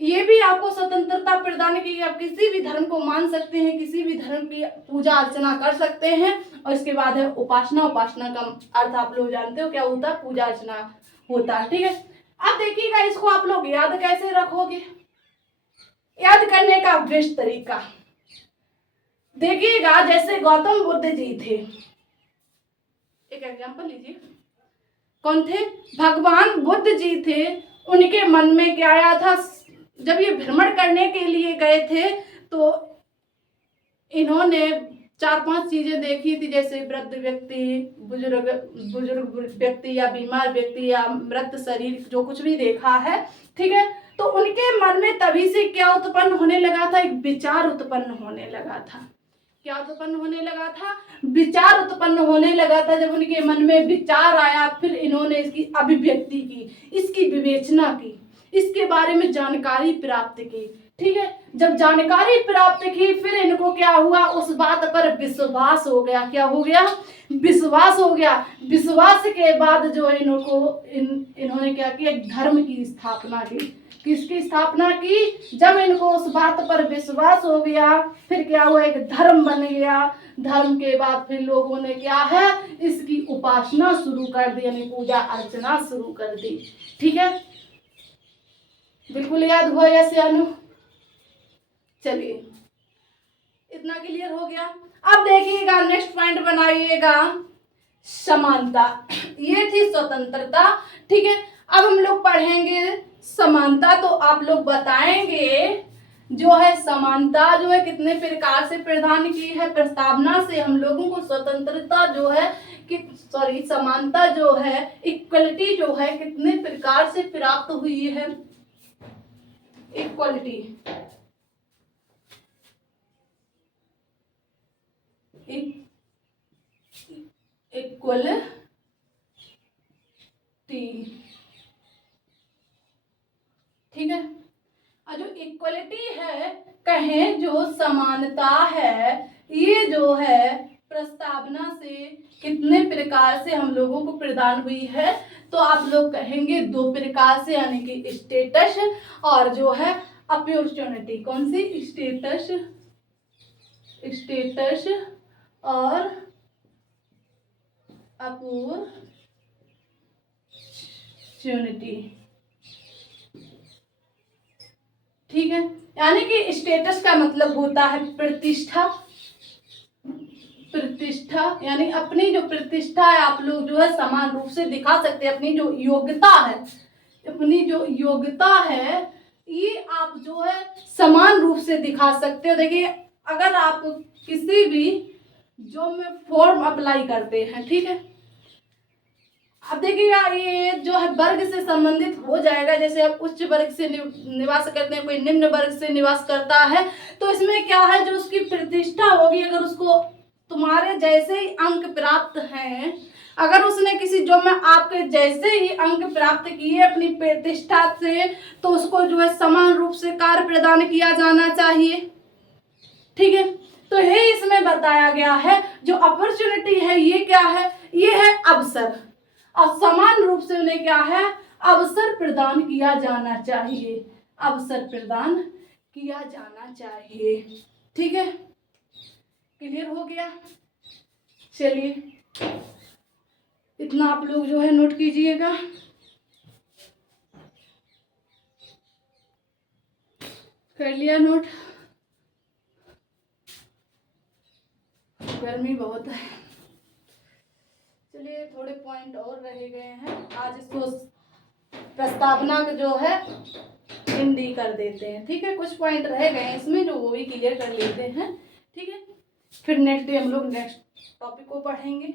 ये भी आपको स्वतंत्रता प्रदान की, आप किसी भी धर्म को मान सकते हैं, किसी भी धर्म की पूजा अर्चना कर सकते हैं। और इसके बाद है उपासना। उपासना का अर्थ आप लोग जानते हो क्या होता है? पूजा अर्चना होता है। ठीक है, अब देखिएगा इसको आप लोग याद कैसे रखोगे? याद करने का बेस्ट तरीका देखिएगा, जैसे गौतम बुद्ध जी थे, एक एग्जांपल लीजिए। कौन थे? भगवान बुद्ध जी थे। उनके मन में क्या आया था? जब ये भ्रमण करने के लिए गए थे तो इन्होंने 4-5 चीजें देखी थी, जैसे वृद्ध व्यक्ति, बुजुर्ग व्यक्ति, या बीमार व्यक्ति, या मृत शरीर, जो कुछ भी देखा है। ठीक है, तो उनके मन में तभी से क्या उत्पन्न होने लगा था? एक विचार उत्पन्न होने लगा था। क्या उत्पन्न होने लगा था? विचार उत्पन्न होने लगा था। जब उनके मन में विचार आया, फिर इन्होंने इसकी अभिव्यक्ति की, इसकी विवेचना की, इसके बारे में जानकारी प्राप्त की। ठीक है, जब जानकारी प्राप्त की, फिर इनको क्या हुआ? उस बात पर विश्वास हो गया। क्या हो गया? विश्वास हो गया। विश्वास के बाद जो है इन्होंने क्या किया? धर्म की स्थापना की। किसकी स्थापना की? जब इनको उस बात पर विश्वास हो गया, फिर क्या हुआ? एक धर्म बन गया। धर्म के बाद फिर लोगों ने क्या है? इसकी उपासना शुरू कर दी, यानी पूजा अर्चना शुरू कर दी। ठीक है, बिल्कुल याद हुआ या सियानो? चलिए, इतना क्लियर हो गया। अब देखिएगा, नेक्स्ट पॉइंट बनाइएगा समानता। ये थी स्वतंत्रता। ठीक है, अब हम लोग पढ़ेंगे समानता। तो आप लोग बताएंगे जो है समानता जो है कितने प्रकार से प्रदान की है। प्रस्तावना से हम लोगों को स्वतंत्रता जो है कि समानता जो है, इक्वलिटी जो है, कितने प्रकार से प्राप्त हुई है? Equality, equality. ठीक है, और जो इक्वलिटी है, कहें जो समानता है, ये जो है प्रस्तावना से कितने प्रकार से हम लोगों को प्रदान हुई है? तो आप लोग कहेंगे 2 प्रकार से, यानी कि स्टेटस और जो है अपॉर्चुनिटी। कौन सी? स्टेटस, स्टेटस और अपॉर्चुनिटी। ठीक है, यानी कि स्टेटस का मतलब होता है प्रतिष्ठा। प्रतिष्ठा यानी अपनी जो प्रतिष्ठा है, आप लोग जो है समान रूप से दिखा सकते हैं। अपनी जो योग्यता है, अपनी जो योग्यता है, ये आप जो है समान रूप से दिखा सकते हो। देखिए, अगर आप किसी भी जॉब में फॉर्म अप्लाई करते हैं, ठीक है, अब देखिएगा ये जो है वर्ग से संबंधित हो जाएगा। जैसे आप उच्च वर्ग से निवास करते हैं, कोई निम्न वर्ग से निवास करता है, तो इसमें क्या है? जो उसकी प्रतिष्ठा होगी, अगर उसको तुम्हारे जैसे ही अंक प्राप्त हैं, अगर उसने किसी जॉब में आपके जैसे ही अंक प्राप्त किए अपनी प्रतिष्ठा से, तो उसको जो है समान रूप से कार्य प्रदान किया जाना चाहिए। ठीक है, तो ये इसमें बताया गया है। जो अपॉर्चुनिटी है, ये क्या है? ये है अवसर। और समान रूप से उन्हें क्या है? अवसर प्रदान किया जाना चाहिए। अवसर प्रदान किया जाना चाहिए। ठीक है, क्लियर हो गया? चलिए इतना आप लोग जो है नोट कीजिएगा। कर लिया नोट? गर्मी बहुत है। चलिए थोड़े पॉइंट और रह गए हैं, आज इसको प्रस्तावना का जो है हिंदी कर देते हैं। ठीक है, कुछ पॉइंट रह गए हैं इसमें जो वो भी क्लियर कर लेते हैं। ठीक है, फिर नेक्स्ट डे हम लोग नेक्स्ट टॉपिक को पढ़ेंगे।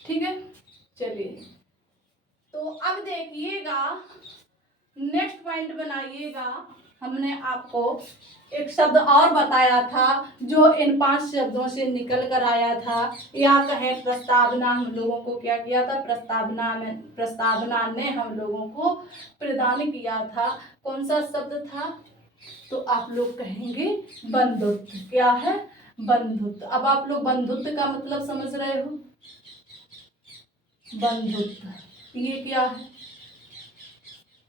ठीक है, चलिए तो अब देखिएगा, नेक्स्ट पॉइंट बनाइएगा। हमने आपको एक शब्द और बताया था जो इन 5 शब्दों से निकल कर आया था, या कहें प्रस्तावना। हम लोगों को क्या किया था? प्रस्तावना ने हम लोगों को प्रदान किया था। कौन सा शब्द था? तो आप लोग कहेंगे बंधुत्व। क्या है? बंधुत्व। अब आप लोग बंधुत्व का मतलब समझ रहे हो? बंधुत्व ये क्या है?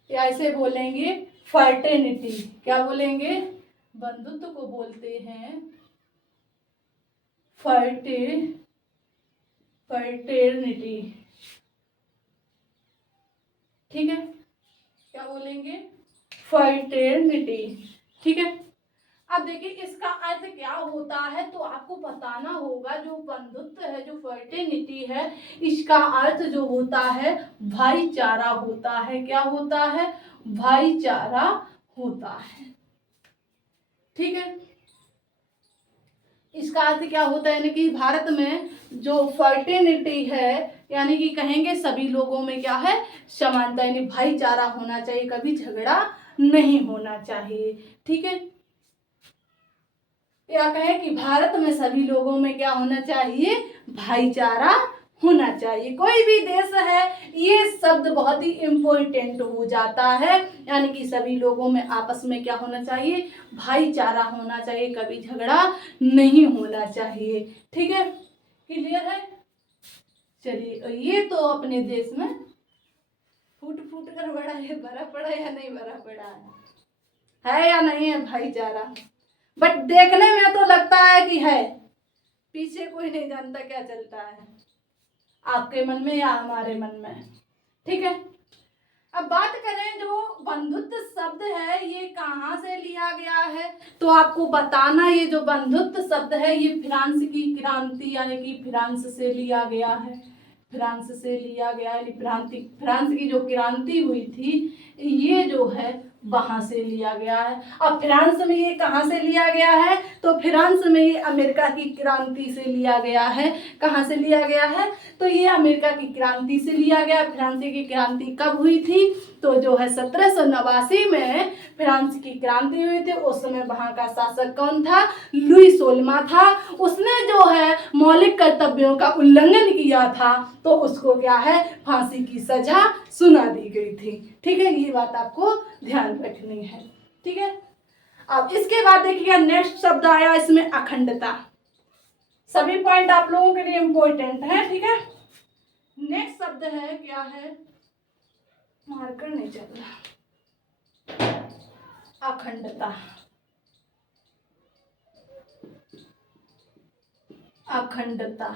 या ऐसे बोलेंगे फर्टेनिटी। क्या बोलेंगे? बंधुत्व को बोलते हैं फर्टेनिटी। ठीक है, क्या बोलेंगे? फर्टेनिटी। ठीक है, अब देखिए इसका अर्थ क्या होता है तो आपको बताना होगा। जो बंधुत्व है, जो फर्टेनिटी है, इसका अर्थ जो होता है भाईचारा होता है। क्या होता है? भाईचारा होता है। ठीक है, इसका अर्थ क्या होता है? यानी कि भारत में जो फर्टेनिटी है, यानी कि कहेंगे सभी लोगों में क्या है? समानता, यानी भाईचारा होना चाहिए, कभी झगड़ा नहीं होना चाहिए। ठीक है, या कहें कि भारत में सभी लोगों में क्या होना चाहिए? भाईचारा होना चाहिए। कोई भी देश है, ये शब्द बहुत ही इम्पोर्टेंट हो जाता है। यानी कि सभी लोगों में आपस में क्या होना चाहिए? भाईचारा होना चाहिए, कभी झगड़ा नहीं होना चाहिए। ठीक है, क्लियर है? चलिए ये तो अपने देश में फूट फूट कर बड़ा है, भरा पड़ा या नहीं भरा पड़ा है या नहीं है भाईचारा? बट देखने में तो लगता है कि है, पीछे कोई नहीं जानता क्या चलता है आपके मन में या हमारे मन में। ठीक है, अब बात करें जो बंधुत्व शब्द है ये कहाँ से लिया गया है, तो आपको बताना ये जो बंधुत्व शब्द है ये फ्रांस की क्रांति यानी कि फ्रांस से लिया गया है। फ्रांस से लिया गया है, फ्रांस की जो क्रांति हुई थी ये जो है वहां से लिया गया है। अब फ्रांस में ये कहाँ से लिया गया है? तो फ्रांस में ये अमेरिका की क्रांति से लिया गया है। कहाँ से लिया गया है? तो ये अमेरिका की क्रांति से लिया गया। फ्रांस की क्रांति कब हुई थी? तो जो है 1789 में फ्रांस की क्रांति हुई थी। उस समय वहां का शासक कौन था? लुई 16वां था। उसने जो है मौलिक कर्तव्यों का उल्लंघन किया था तो उसको क्या है? फांसी की सजा सुना दी गई थी। ठीक है, ये बात आपको ध्यान रखनी है। ठीक है, अब इसके बाद देखिएगा नेक्स्ट शब्द आया इसमें अखंडता। सभी पॉइंट आप लोगों के लिए इंपॉर्टेंट है। ठीक है, नेक्स्ट शब्द है क्या है? मार्कर नहीं चल रहा। अखंडता। अखंडता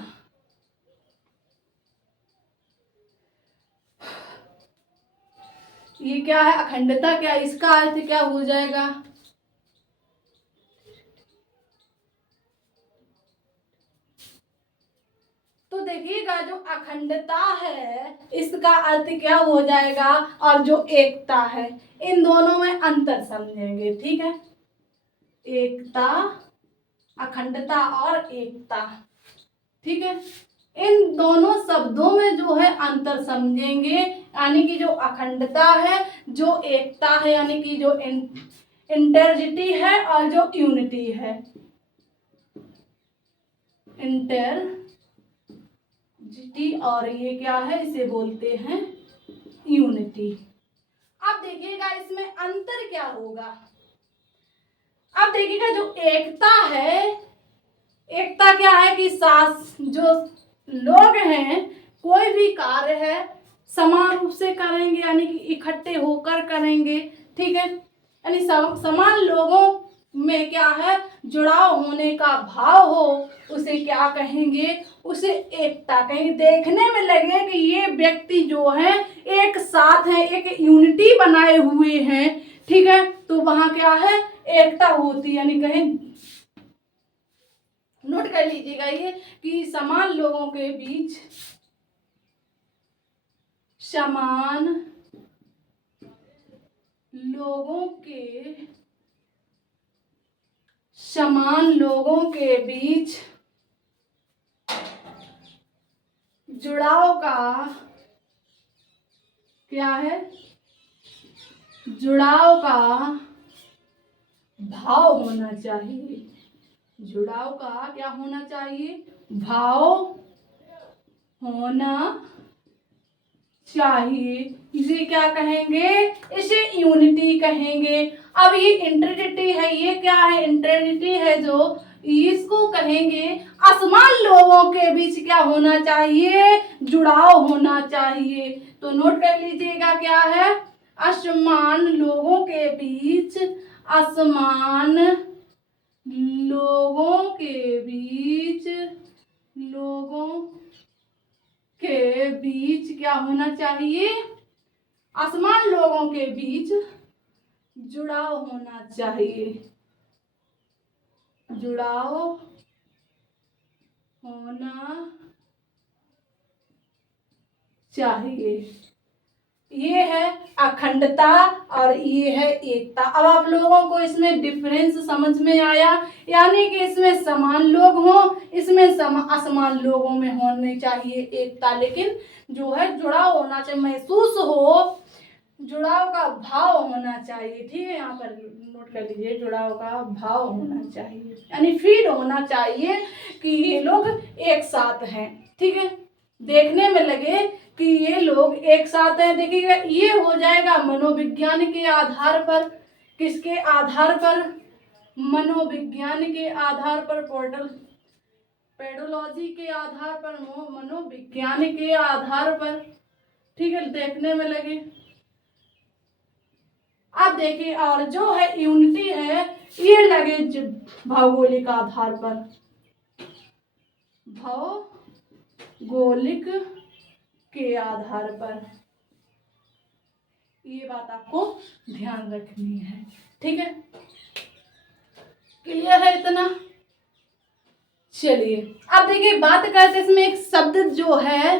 ये क्या है? अखंडता क्या, इसका अर्थ क्या हो जाएगा? तो देखिएगा जो अखंडता है इसका अर्थ क्या हो जाएगा, और जो एकता है इन दोनों में अंतर समझेंगे। ठीक है, एकता, अखंडता और एकता। ठीक है, इन दोनों शब्दों में जो है अंतर समझेंगे। यानी कि जो अखंडता है, जो एकता है, यानी कि जो इंटरजिटी है और जो यूनिटी है। इंटरजिटी और ये क्या है? इसे बोलते हैं यूनिटी। अब देखिएगा इसमें अंतर क्या होगा। अब देखिएगा जो एकता है, एकता क्या है कि जो लोग हैं कोई भी कार्य है समान रूप से करेंगे, यानी कि इकट्ठे होकर करेंगे। ठीक है, यानी समान लोगों में क्या है, जुड़ाव होने का भाव हो, उसे क्या कहेंगे, उसे एकता कहेंगे। देखने में लगे कि ये व्यक्ति जो है एक साथ हैं, एक यूनिटी बनाए हुए हैं, ठीक है, तो वहां क्या है, एकता होती है। यानी कहें, नोट कर लीजिएगा ये कि समान लोगों के बीच, समान लोगों के, समान लोगों के बीच जुड़ाव का क्या है, जुड़ाव का भाव होना चाहिए। जुड़ाव का क्या होना चाहिए, भाव होना चाहिए। इसे क्या कहेंगे, इसे यूनिटी कहेंगे। अब ये इंटरडिटी है, ये क्या है, इंटरडिटी है, जो इसको कहेंगे असमान लोगों के बीच क्या होना चाहिए, जुड़ाव होना चाहिए। तो नोट कर लीजिएगा क्या है, असमान लोगों के बीच, असमान लोगों के बीच, लोगों के बीच क्या होना चाहिए, असमान लोगों के बीच जुड़ाव होना चाहिए, जुड़ाव होना चाहिए। ये है अखंडता और ये है एकता। अब आप लोगों को इसमें डिफरेंस समझ में आया, यानी कि इसमें समान लोग हों, इसमें असमान लोगों में होनी चाहिए एकता, लेकिन जो है जुड़ाव होना चाहिए, महसूस हो, जुड़ाव का भाव होना चाहिए। ठीक है, यहाँ पर नोट कर लीजिए, जुड़ाव का भाव होना चाहिए, यानी फील होना चाहिए कि ये लोग एक साथ हैं। ठीक है, देखने में लगे कि ये लोग एक साथ हैं। देखिएगा, ये हो जाएगा मनोविज्ञान के आधार पर, किसके आधार पर, मनोविज्ञान के आधार पर, पेडोलॉजी के आधार पर, मनोविज्ञान के आधार पर। ठीक है, देखने में लगे। अब देखिए, और जो है यूनिटी है, ये लगे भौगोलिक आधार पर, भौगोलिक के आधार पर। ये बात आपको ध्यान रखनी है। ठीक है, क्लियर है इतना। चलिए अब देखिए, बात करते इसमें एक शब्द जो है,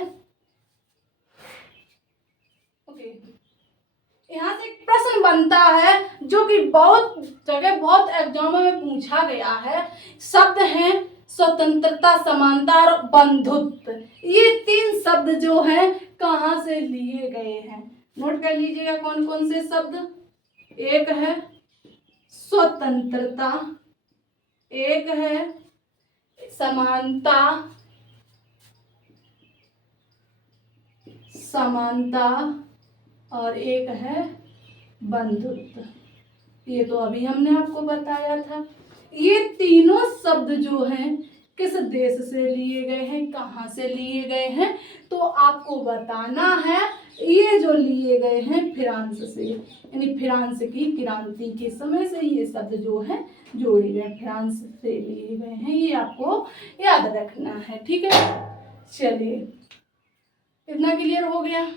ओके, यहाँ से एक प्रश्न बनता है जो कि बहुत जगह, बहुत एग्जामों में पूछा गया है। शब्द हैं स्वतंत्रता, समानता और बंधुत्व। ये तीन शब्द जो हैं कहाँ से लिए गए हैं, नोट कर लीजिएगा कौन कौन से शब्द। एक है स्वतंत्रता, एक है समानता, और एक है बंधुत्व। ये तो अभी हमने आपको बताया था। ये तीनों शब्द जो हैं किस देश से लिए गए हैं, कहाँ से लिए गए हैं, तो आपको बताना है। ये जो लिए गए हैं फ्रांस से, यानी फ्रांस की क्रांति के समय से ये शब्द जो है जोड़े गए, फ्रांस से लिए गए हैं, ये आपको याद रखना है। ठीक है, चलिए इतना क्लियर हो गया।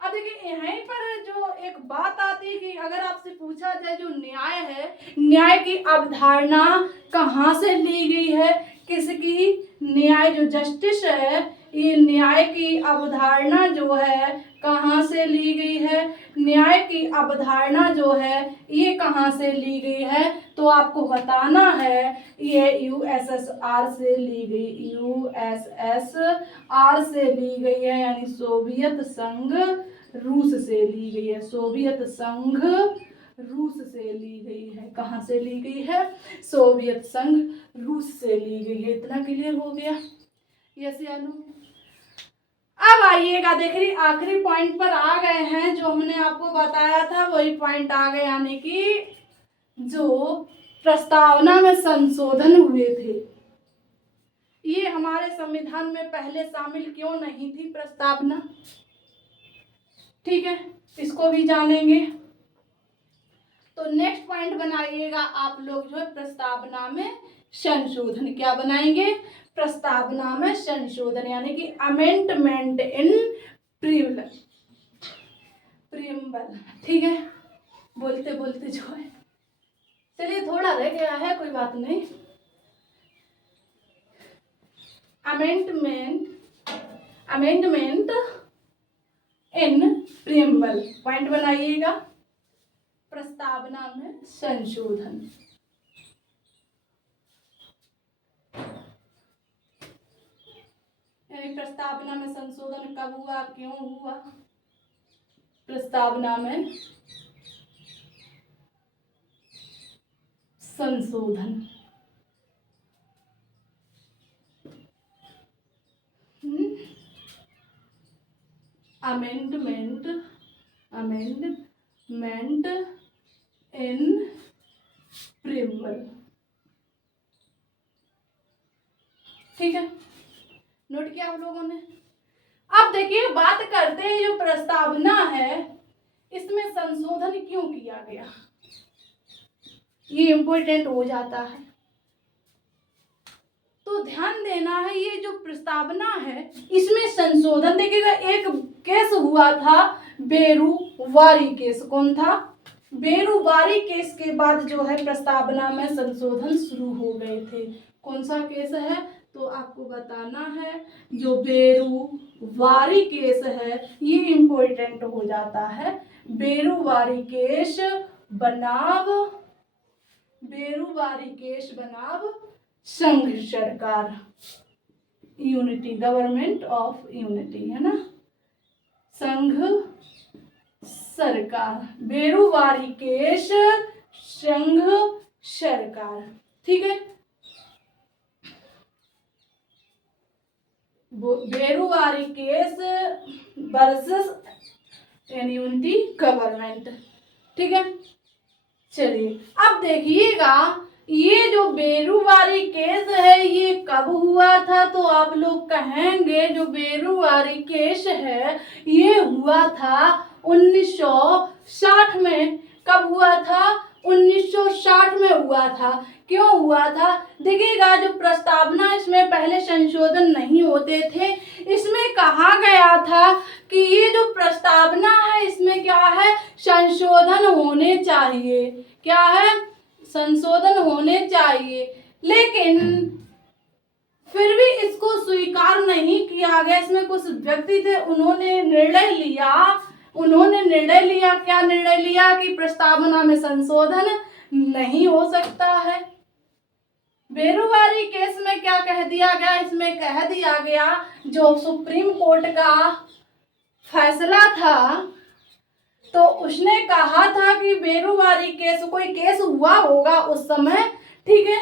अब देखिए, यहीं पर जो एक बात आती है कि अगर आपसे पूछा जाए जो न्याय है, न्याय की अवधारणा कहाँ से ली गई है, किसकी, न्याय जो जस्टिस है, ये न्याय की अवधारणा जो है कहाँ से ली गई है, न्याय की अवधारणा जो है ये कहाँ से ली गई है, तो आपको बताना है। ये यूएसएसआर से ली गई, यूएसएसआर से ली गई है, यानी सोवियत संघ रूस से ली गई है, सोवियत संघ रूस से ली गई है। कहाँ से ली गई है, सोवियत संघ रूस से ली गई है। इतना क्लियर हो गया, यस या नो। अब आइएगा, देखिए आखिरी पॉइंट पर आ गए हैं, जो हमने आपको बताया था वही पॉइंट आ गए, यानी कि जो प्रस्तावना में संशोधन हुए थे, ये हमारे संविधान में पहले शामिल क्यों नहीं थी प्रस्तावना। ठीक है, इसको भी जानेंगे। तो नेक्स्ट पॉइंट बनाइएगा आप लोग जो है प्रस्तावना में संशोधन। क्या बनाएंगे? प्रस्तावना में संशोधन, यानी कि अमेंडमेंट इन प्रीएम्बल। ठीक है, बोलते बोलते जो है, चलिए थोड़ा रह गया है, कोई बात नहीं। अमेंडमेंट इन प्रीएम्बल पॉइंट बनाइएगा, प्रस्तावना में संशोधन। यानी प्रस्तावना में संशोधन कब हुआ, क्यों हुआ? प्रस्तावना में संशोधन अमेंडमेंट इन प्रीएम्बल। ठीक है, नोट किया आप लोगों ने? अब देखिए, बात करते हैं जो प्रस्तावना है इसमें संशोधन क्यों किया गया, ये इम्पोर्टेंट हो जाता है। तो ध्यान देना है, ये जो प्रस्तावना है इसमें संशोधन, देखिएगा एक केस हुआ था बेरुवारी केस। कौन था? बेरुवारी केस के बाद जो है प्रस्तावना में संशोधन शुरू हो गए थे। कौन सा केस है? तो आपको बताना है, जो बेरुवारी केस है ये इम्पोर्टेंट हो जाता है। बेरुवारी केस बनाम संघ सरकार, यूनिटी, गवर्नमेंट ऑफ यूनिटी, है ना, संघ सरकार। बेरुवारी केस संघ सरकार। ठीक है, बेरुवारी केस वर्सेस यूनिटी गवर्नमेंट। ठीक है, चलिए अब देखिएगा, ये जो बेरुवारी केस है ये कब हुआ था? तो आप लोग कहेंगे जो बेरुवारी केस है ये हुआ था 1960 में। कब हुआ था? 1960 में हुआ था। क्यों हुआ था? देखिएगा, जो प्रस्तावना इसमें पहले संशोधन नहीं होते थे, इसमें कहा गया था कि ये जो प्रस्तावना है इसमें क्या है, संशोधन होने चाहिए। क्या है? संशोधन होने चाहिए। लेकिन फिर भी इसको स्वीकार नहीं किया गया। इसमें कुछ व्यक्ति थे, उन्होंने निर्णय लिया। क्या निर्णय लिया? कि प्रस्तावना में संशोधन नहीं हो सकता है। बेरुवारी केस में क्या कह दिया गया? इसमें कह दिया गया, जो सुप्रीम कोर्ट का फैसला था तो उसने कहा था कि बेरुवारी केस, कोई केस हुआ होगा उस समय, ठीक है,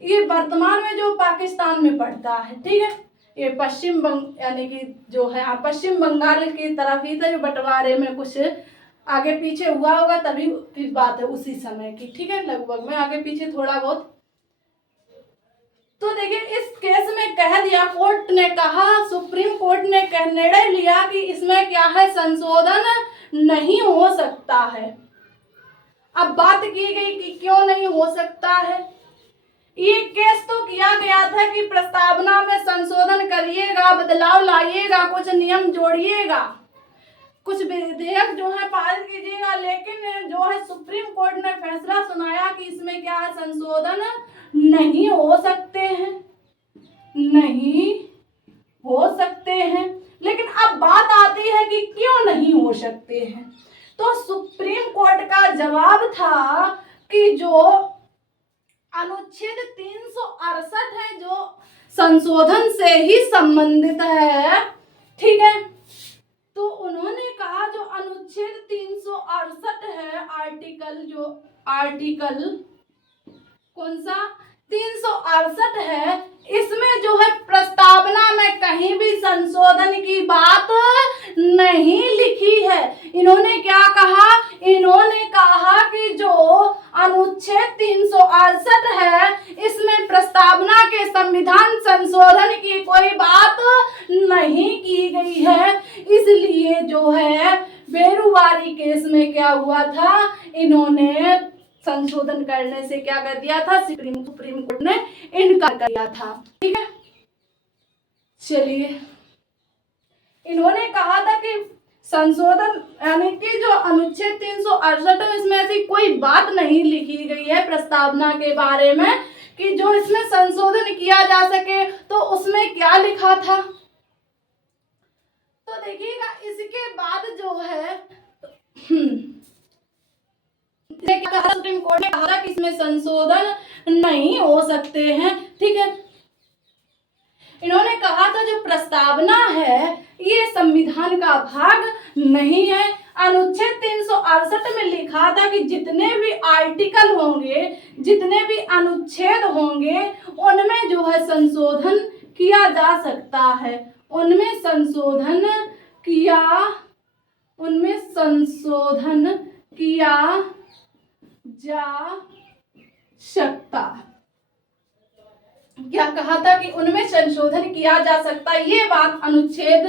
ये वर्तमान में जो पाकिस्तान में पड़ता है, ठीक है, ये पश्चिम बंग यानी कि जो है पश्चिम बंगाल की तरफ ही था, जो बंटवारे में कुछ आगे पीछे हुआ होगा, तभी की बात है, उसी समय की। ठीक है, लगभग में आगे पीछे थोड़ा बहुत। तो देखिए, इस केस में कह दिया, कोर्ट ने कहा, सुप्रीम कोर्ट ने निर्णय लिया कि इसमें क्या है, संशोधन नहीं हो सकता है। अब बात की गई कि क्यों नहीं हो सकता है। ये केस तो किया गया था कि प्रस्तावना में संशोधन करिएगा, बदलाव लाइएगा, कुछ नियम जोड़िएगा, कुछ विधेयक जो है पारित कीजिएगा, लेकिन जो है सुप्रीम कोर्ट ने फैसला सुनाया कि इसमें क्या है, संशोधन नहीं हो सकते हैं, नहीं हो सकते हैं। लेकिन अब बात आती है कि क्यों नहीं हो सकते हैं। तो सुप्रीम कोर्ट का जवाब था कि जो अनुच्छेद 368 है, जो संशोधन से ही संबंधित है, ठीक है, तो उन्होंने कहा जो अनुच्छेद 368 है, आर्टिकल कौन सा, 368 है, इसमें जो है प्रस्तावना में कहीं भी संशोधन की बात नहीं लिखी है। इन्होंने क्या कहा? इन्होंने कहा कि जो अनुच्छेद 368 है, इसमें प्रस्तावना के संविधान संशोधन की कोई बात नहीं की गई है, इसलिए जो है बेरुवारी केस में क्या हुआ था, इन्होंने संशोधन करने से क्या कर दिया था, सुप्रीम कोर्ट ने इनकार कर दिया था। ठीक है, चलिए इन्होंने कहा था कि संशोधन यानी कि जो अनुच्छेद 368 है इसमें ऐसी कोई बात नहीं लिखी गई है प्रस्तावना के बारे में कि जो इसमें संशोधन किया जा सके, तो उसमें क्या लिखा था। तो देखिएगा इसके बाद जो है सुप्रीम कोर्ट ने कहा कि इसमें संशोधन नहीं हो सकते हैं। ठीक है, इन्होंने कहा था जो प्रस्तावना है ये संविधान का भाग नहीं है। अनुच्छेद 368 में लिखा था कि जितने भी आर्टिकल होंगे, जितने भी अनुच्छेद होंगे, उनमें जो है संशोधन किया जा सकता है, उनमें संशोधन किया जा सकता है। क्या कहा था कि उनमें संशोधन किया जा सकता है, ये बात अनुच्छेद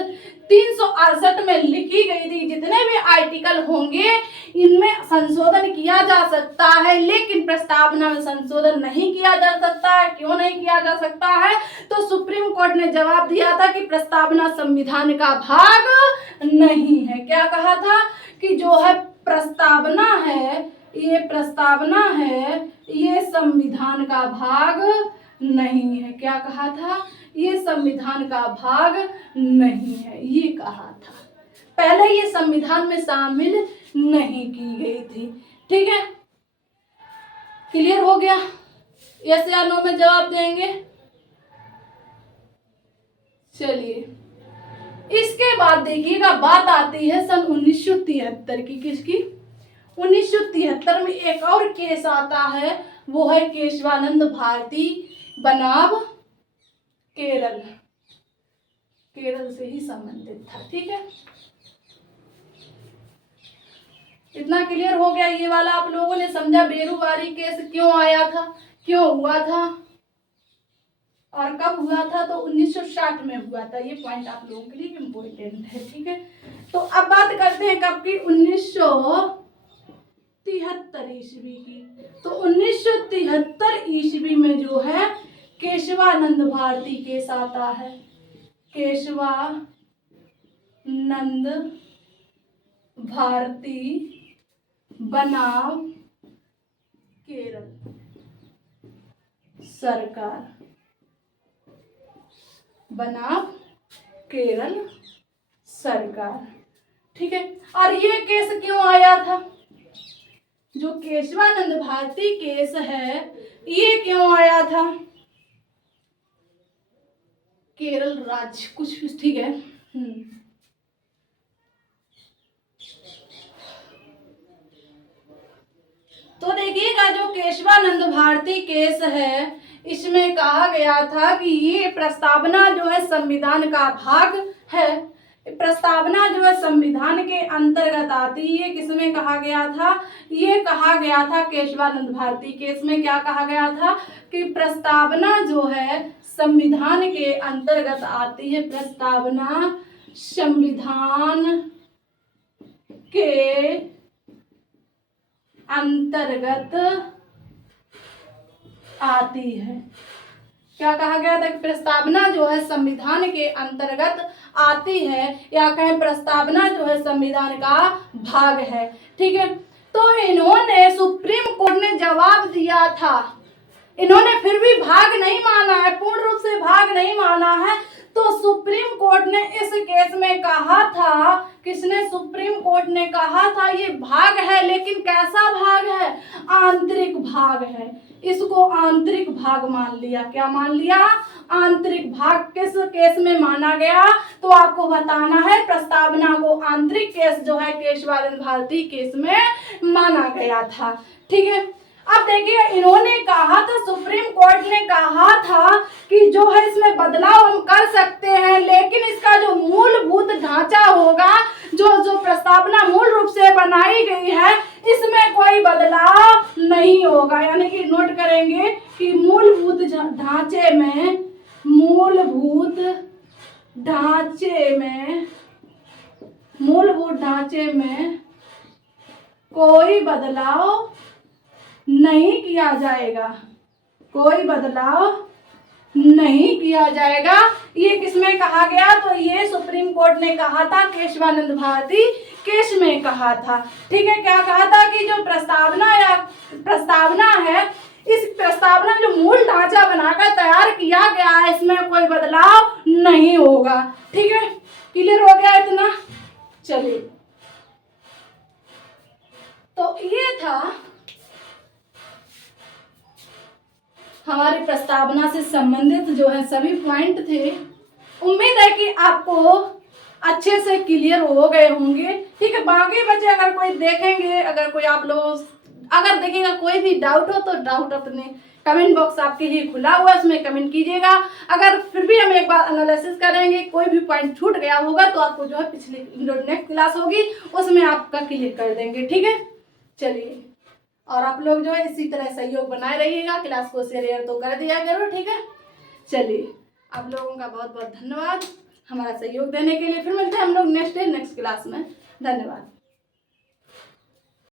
368 में लिखी गई थी। जितने भी आर्टिकल होंगे इनमें संशोधन किया जा सकता है, लेकिन प्रस्तावना में संशोधन नहीं किया जा सकता है। क्यों नहीं किया जा सकता है, तो सुप्रीम कोर्ट ने जवाब दिया था कि प्रस्तावना संविधान का भाग नहीं है। क्या कहा था कि जो है प्रस्तावना है, ये संविधान का भाग नहीं है। क्या कहा था, ये संविधान का भाग नहीं है, ये कहा था। पहले ये संविधान में शामिल नहीं की गई थी। ठीक है, क्लियर हो गया। यस या नो में जवाब देंगे। चलिए इसके बाद देखिएगा बात आती है सन 1973 की। किसकी, 1973 में एक और केस आता है, वो है केशवानंद भारती बनाम केरल से ही संबंधित था। ठीक है, इतना क्लियर हो गया। ये वाला आप लोगों ने समझा बेरुवारी केस क्यों आया था, क्यों हुआ था और कब हुआ था। तो 1960 में हुआ था। ये पॉइंट आप लोगों के लिए इम्पोर्टेंट है। ठीक है, तो अब बात करते हैं कब की, 1973 ईस्वी की। तो 1973 ईस्वी में जो है केशवानंद भारती केस आता है, केशवानंद भारती बनाम केरल सरकार, बनाम केरल सरकार। ठीक है, और ये केस क्यों आया था, जो केशवानंद भारती केस है ये क्यों आया था, केरल राज्य कुछ ठीक है। तो देखिएगा जो केशवानंद भारती केस है इसमें कहा गया था कि ये प्रस्तावना जो है संविधान का भाग है। प्रस्तावना जो है संविधान के अंतर्गत आती है। किसमें कहा गया था, ये कहा गया था केशवानंद भारती केस में। क्या कहा गया था कि प्रस्तावना जो है संविधान के अंतर्गत आती है, प्रस्तावना संविधान के अंतर्गत आती है। क्या कहा गया था कि प्रस्तावना जो है संविधान के अंतर्गत आती है, या कहें प्रस्तावना जो है संविधान का भाग है। ठीक है, तो इन्होंने सुप्रीम कोर्ट ने जवाब दिया था, इन्होंने फिर भी भाग नहीं माना है, पूर्ण रूप से भाग नहीं माना है। तो सुप्रीम कोर्ट ने इस केस में कहा था, किसने, सुप्रीम कोर्ट ने कहा था ये भाग है, लेकिन कैसा भाग है, आंतरिक भाग है। इसको आंतरिक भाग मान लिया। क्या मान लिया, आंतरिक भाग। किस केस में माना गया, तो आपको बताना है, प्रस्तावना को आंतरिक केस जो है केशवानंद भारती केस में माना गया था। ठीक है, अब देखिए इन्होंने कहा था, सुप्रीम कोर्ट ने कहा था कि जो है इसमें बदलाव हम कर सकते हैं, लेकिन इसका जो मूलभूत ढांचा होगा, जो प्रस्तावना मूल रूप से बनाई गई है, इसमें कोई बदलाव नहीं होगा। यानी कि नोट करेंगे कि मूलभूत ढांचे में मूलभूत ढांचे में कोई बदलाव नहीं किया जाएगा, कोई बदलाव नहीं किया जाएगा। ये किसमें कहा गया? तो ये सुप्रीम कोर्ट ने कहा था, केशवानंद भारती केस में कहा था। ठीक है, क्या कहा था कि जो प्रस्तावना है, इस प्रस्तावना जो मूल ढांचा बनाकर तैयार किया गया है, इसमें कोई बदलाव नहीं होगा। ठीक है, क्लियर हो गया इतना? चलिए, तो ये था हमारी प्रस्तावना से संबंधित जो है सभी पॉइंट थे। उम्मीद है कि आपको अच्छे से क्लियर हो गए होंगे। ठीक है, बाकी बच्चे अगर कोई देखेंगे, अगर कोई आप लोग अगर देखेगा कोई भी डाउट हो तो डाउट अपने कमेंट बॉक्स आपके लिए खुला हुआ है, उसमें कमेंट कीजिएगा। अगर फिर भी हम एक बार एनालिसिस करेंगे, कोई भी पॉइंट छूट गया होगा तो आपको जो है पिछली जो नेक्स्ट क्लास होगी उसमें आपका क्लियर कर देंगे। ठीक है, चलिए, और आप लोग जो है इसी तरह सहयोग बनाए रहिएगा, क्लास को शेयर तो कर दिया करो। ठीक है, चलिए, आप लोगों का बहुत बहुत धन्यवाद हमारा सहयोग देने के लिए। फिर मिलते हैं हम लोग नेक्स्ट क्लास में। धन्यवाद।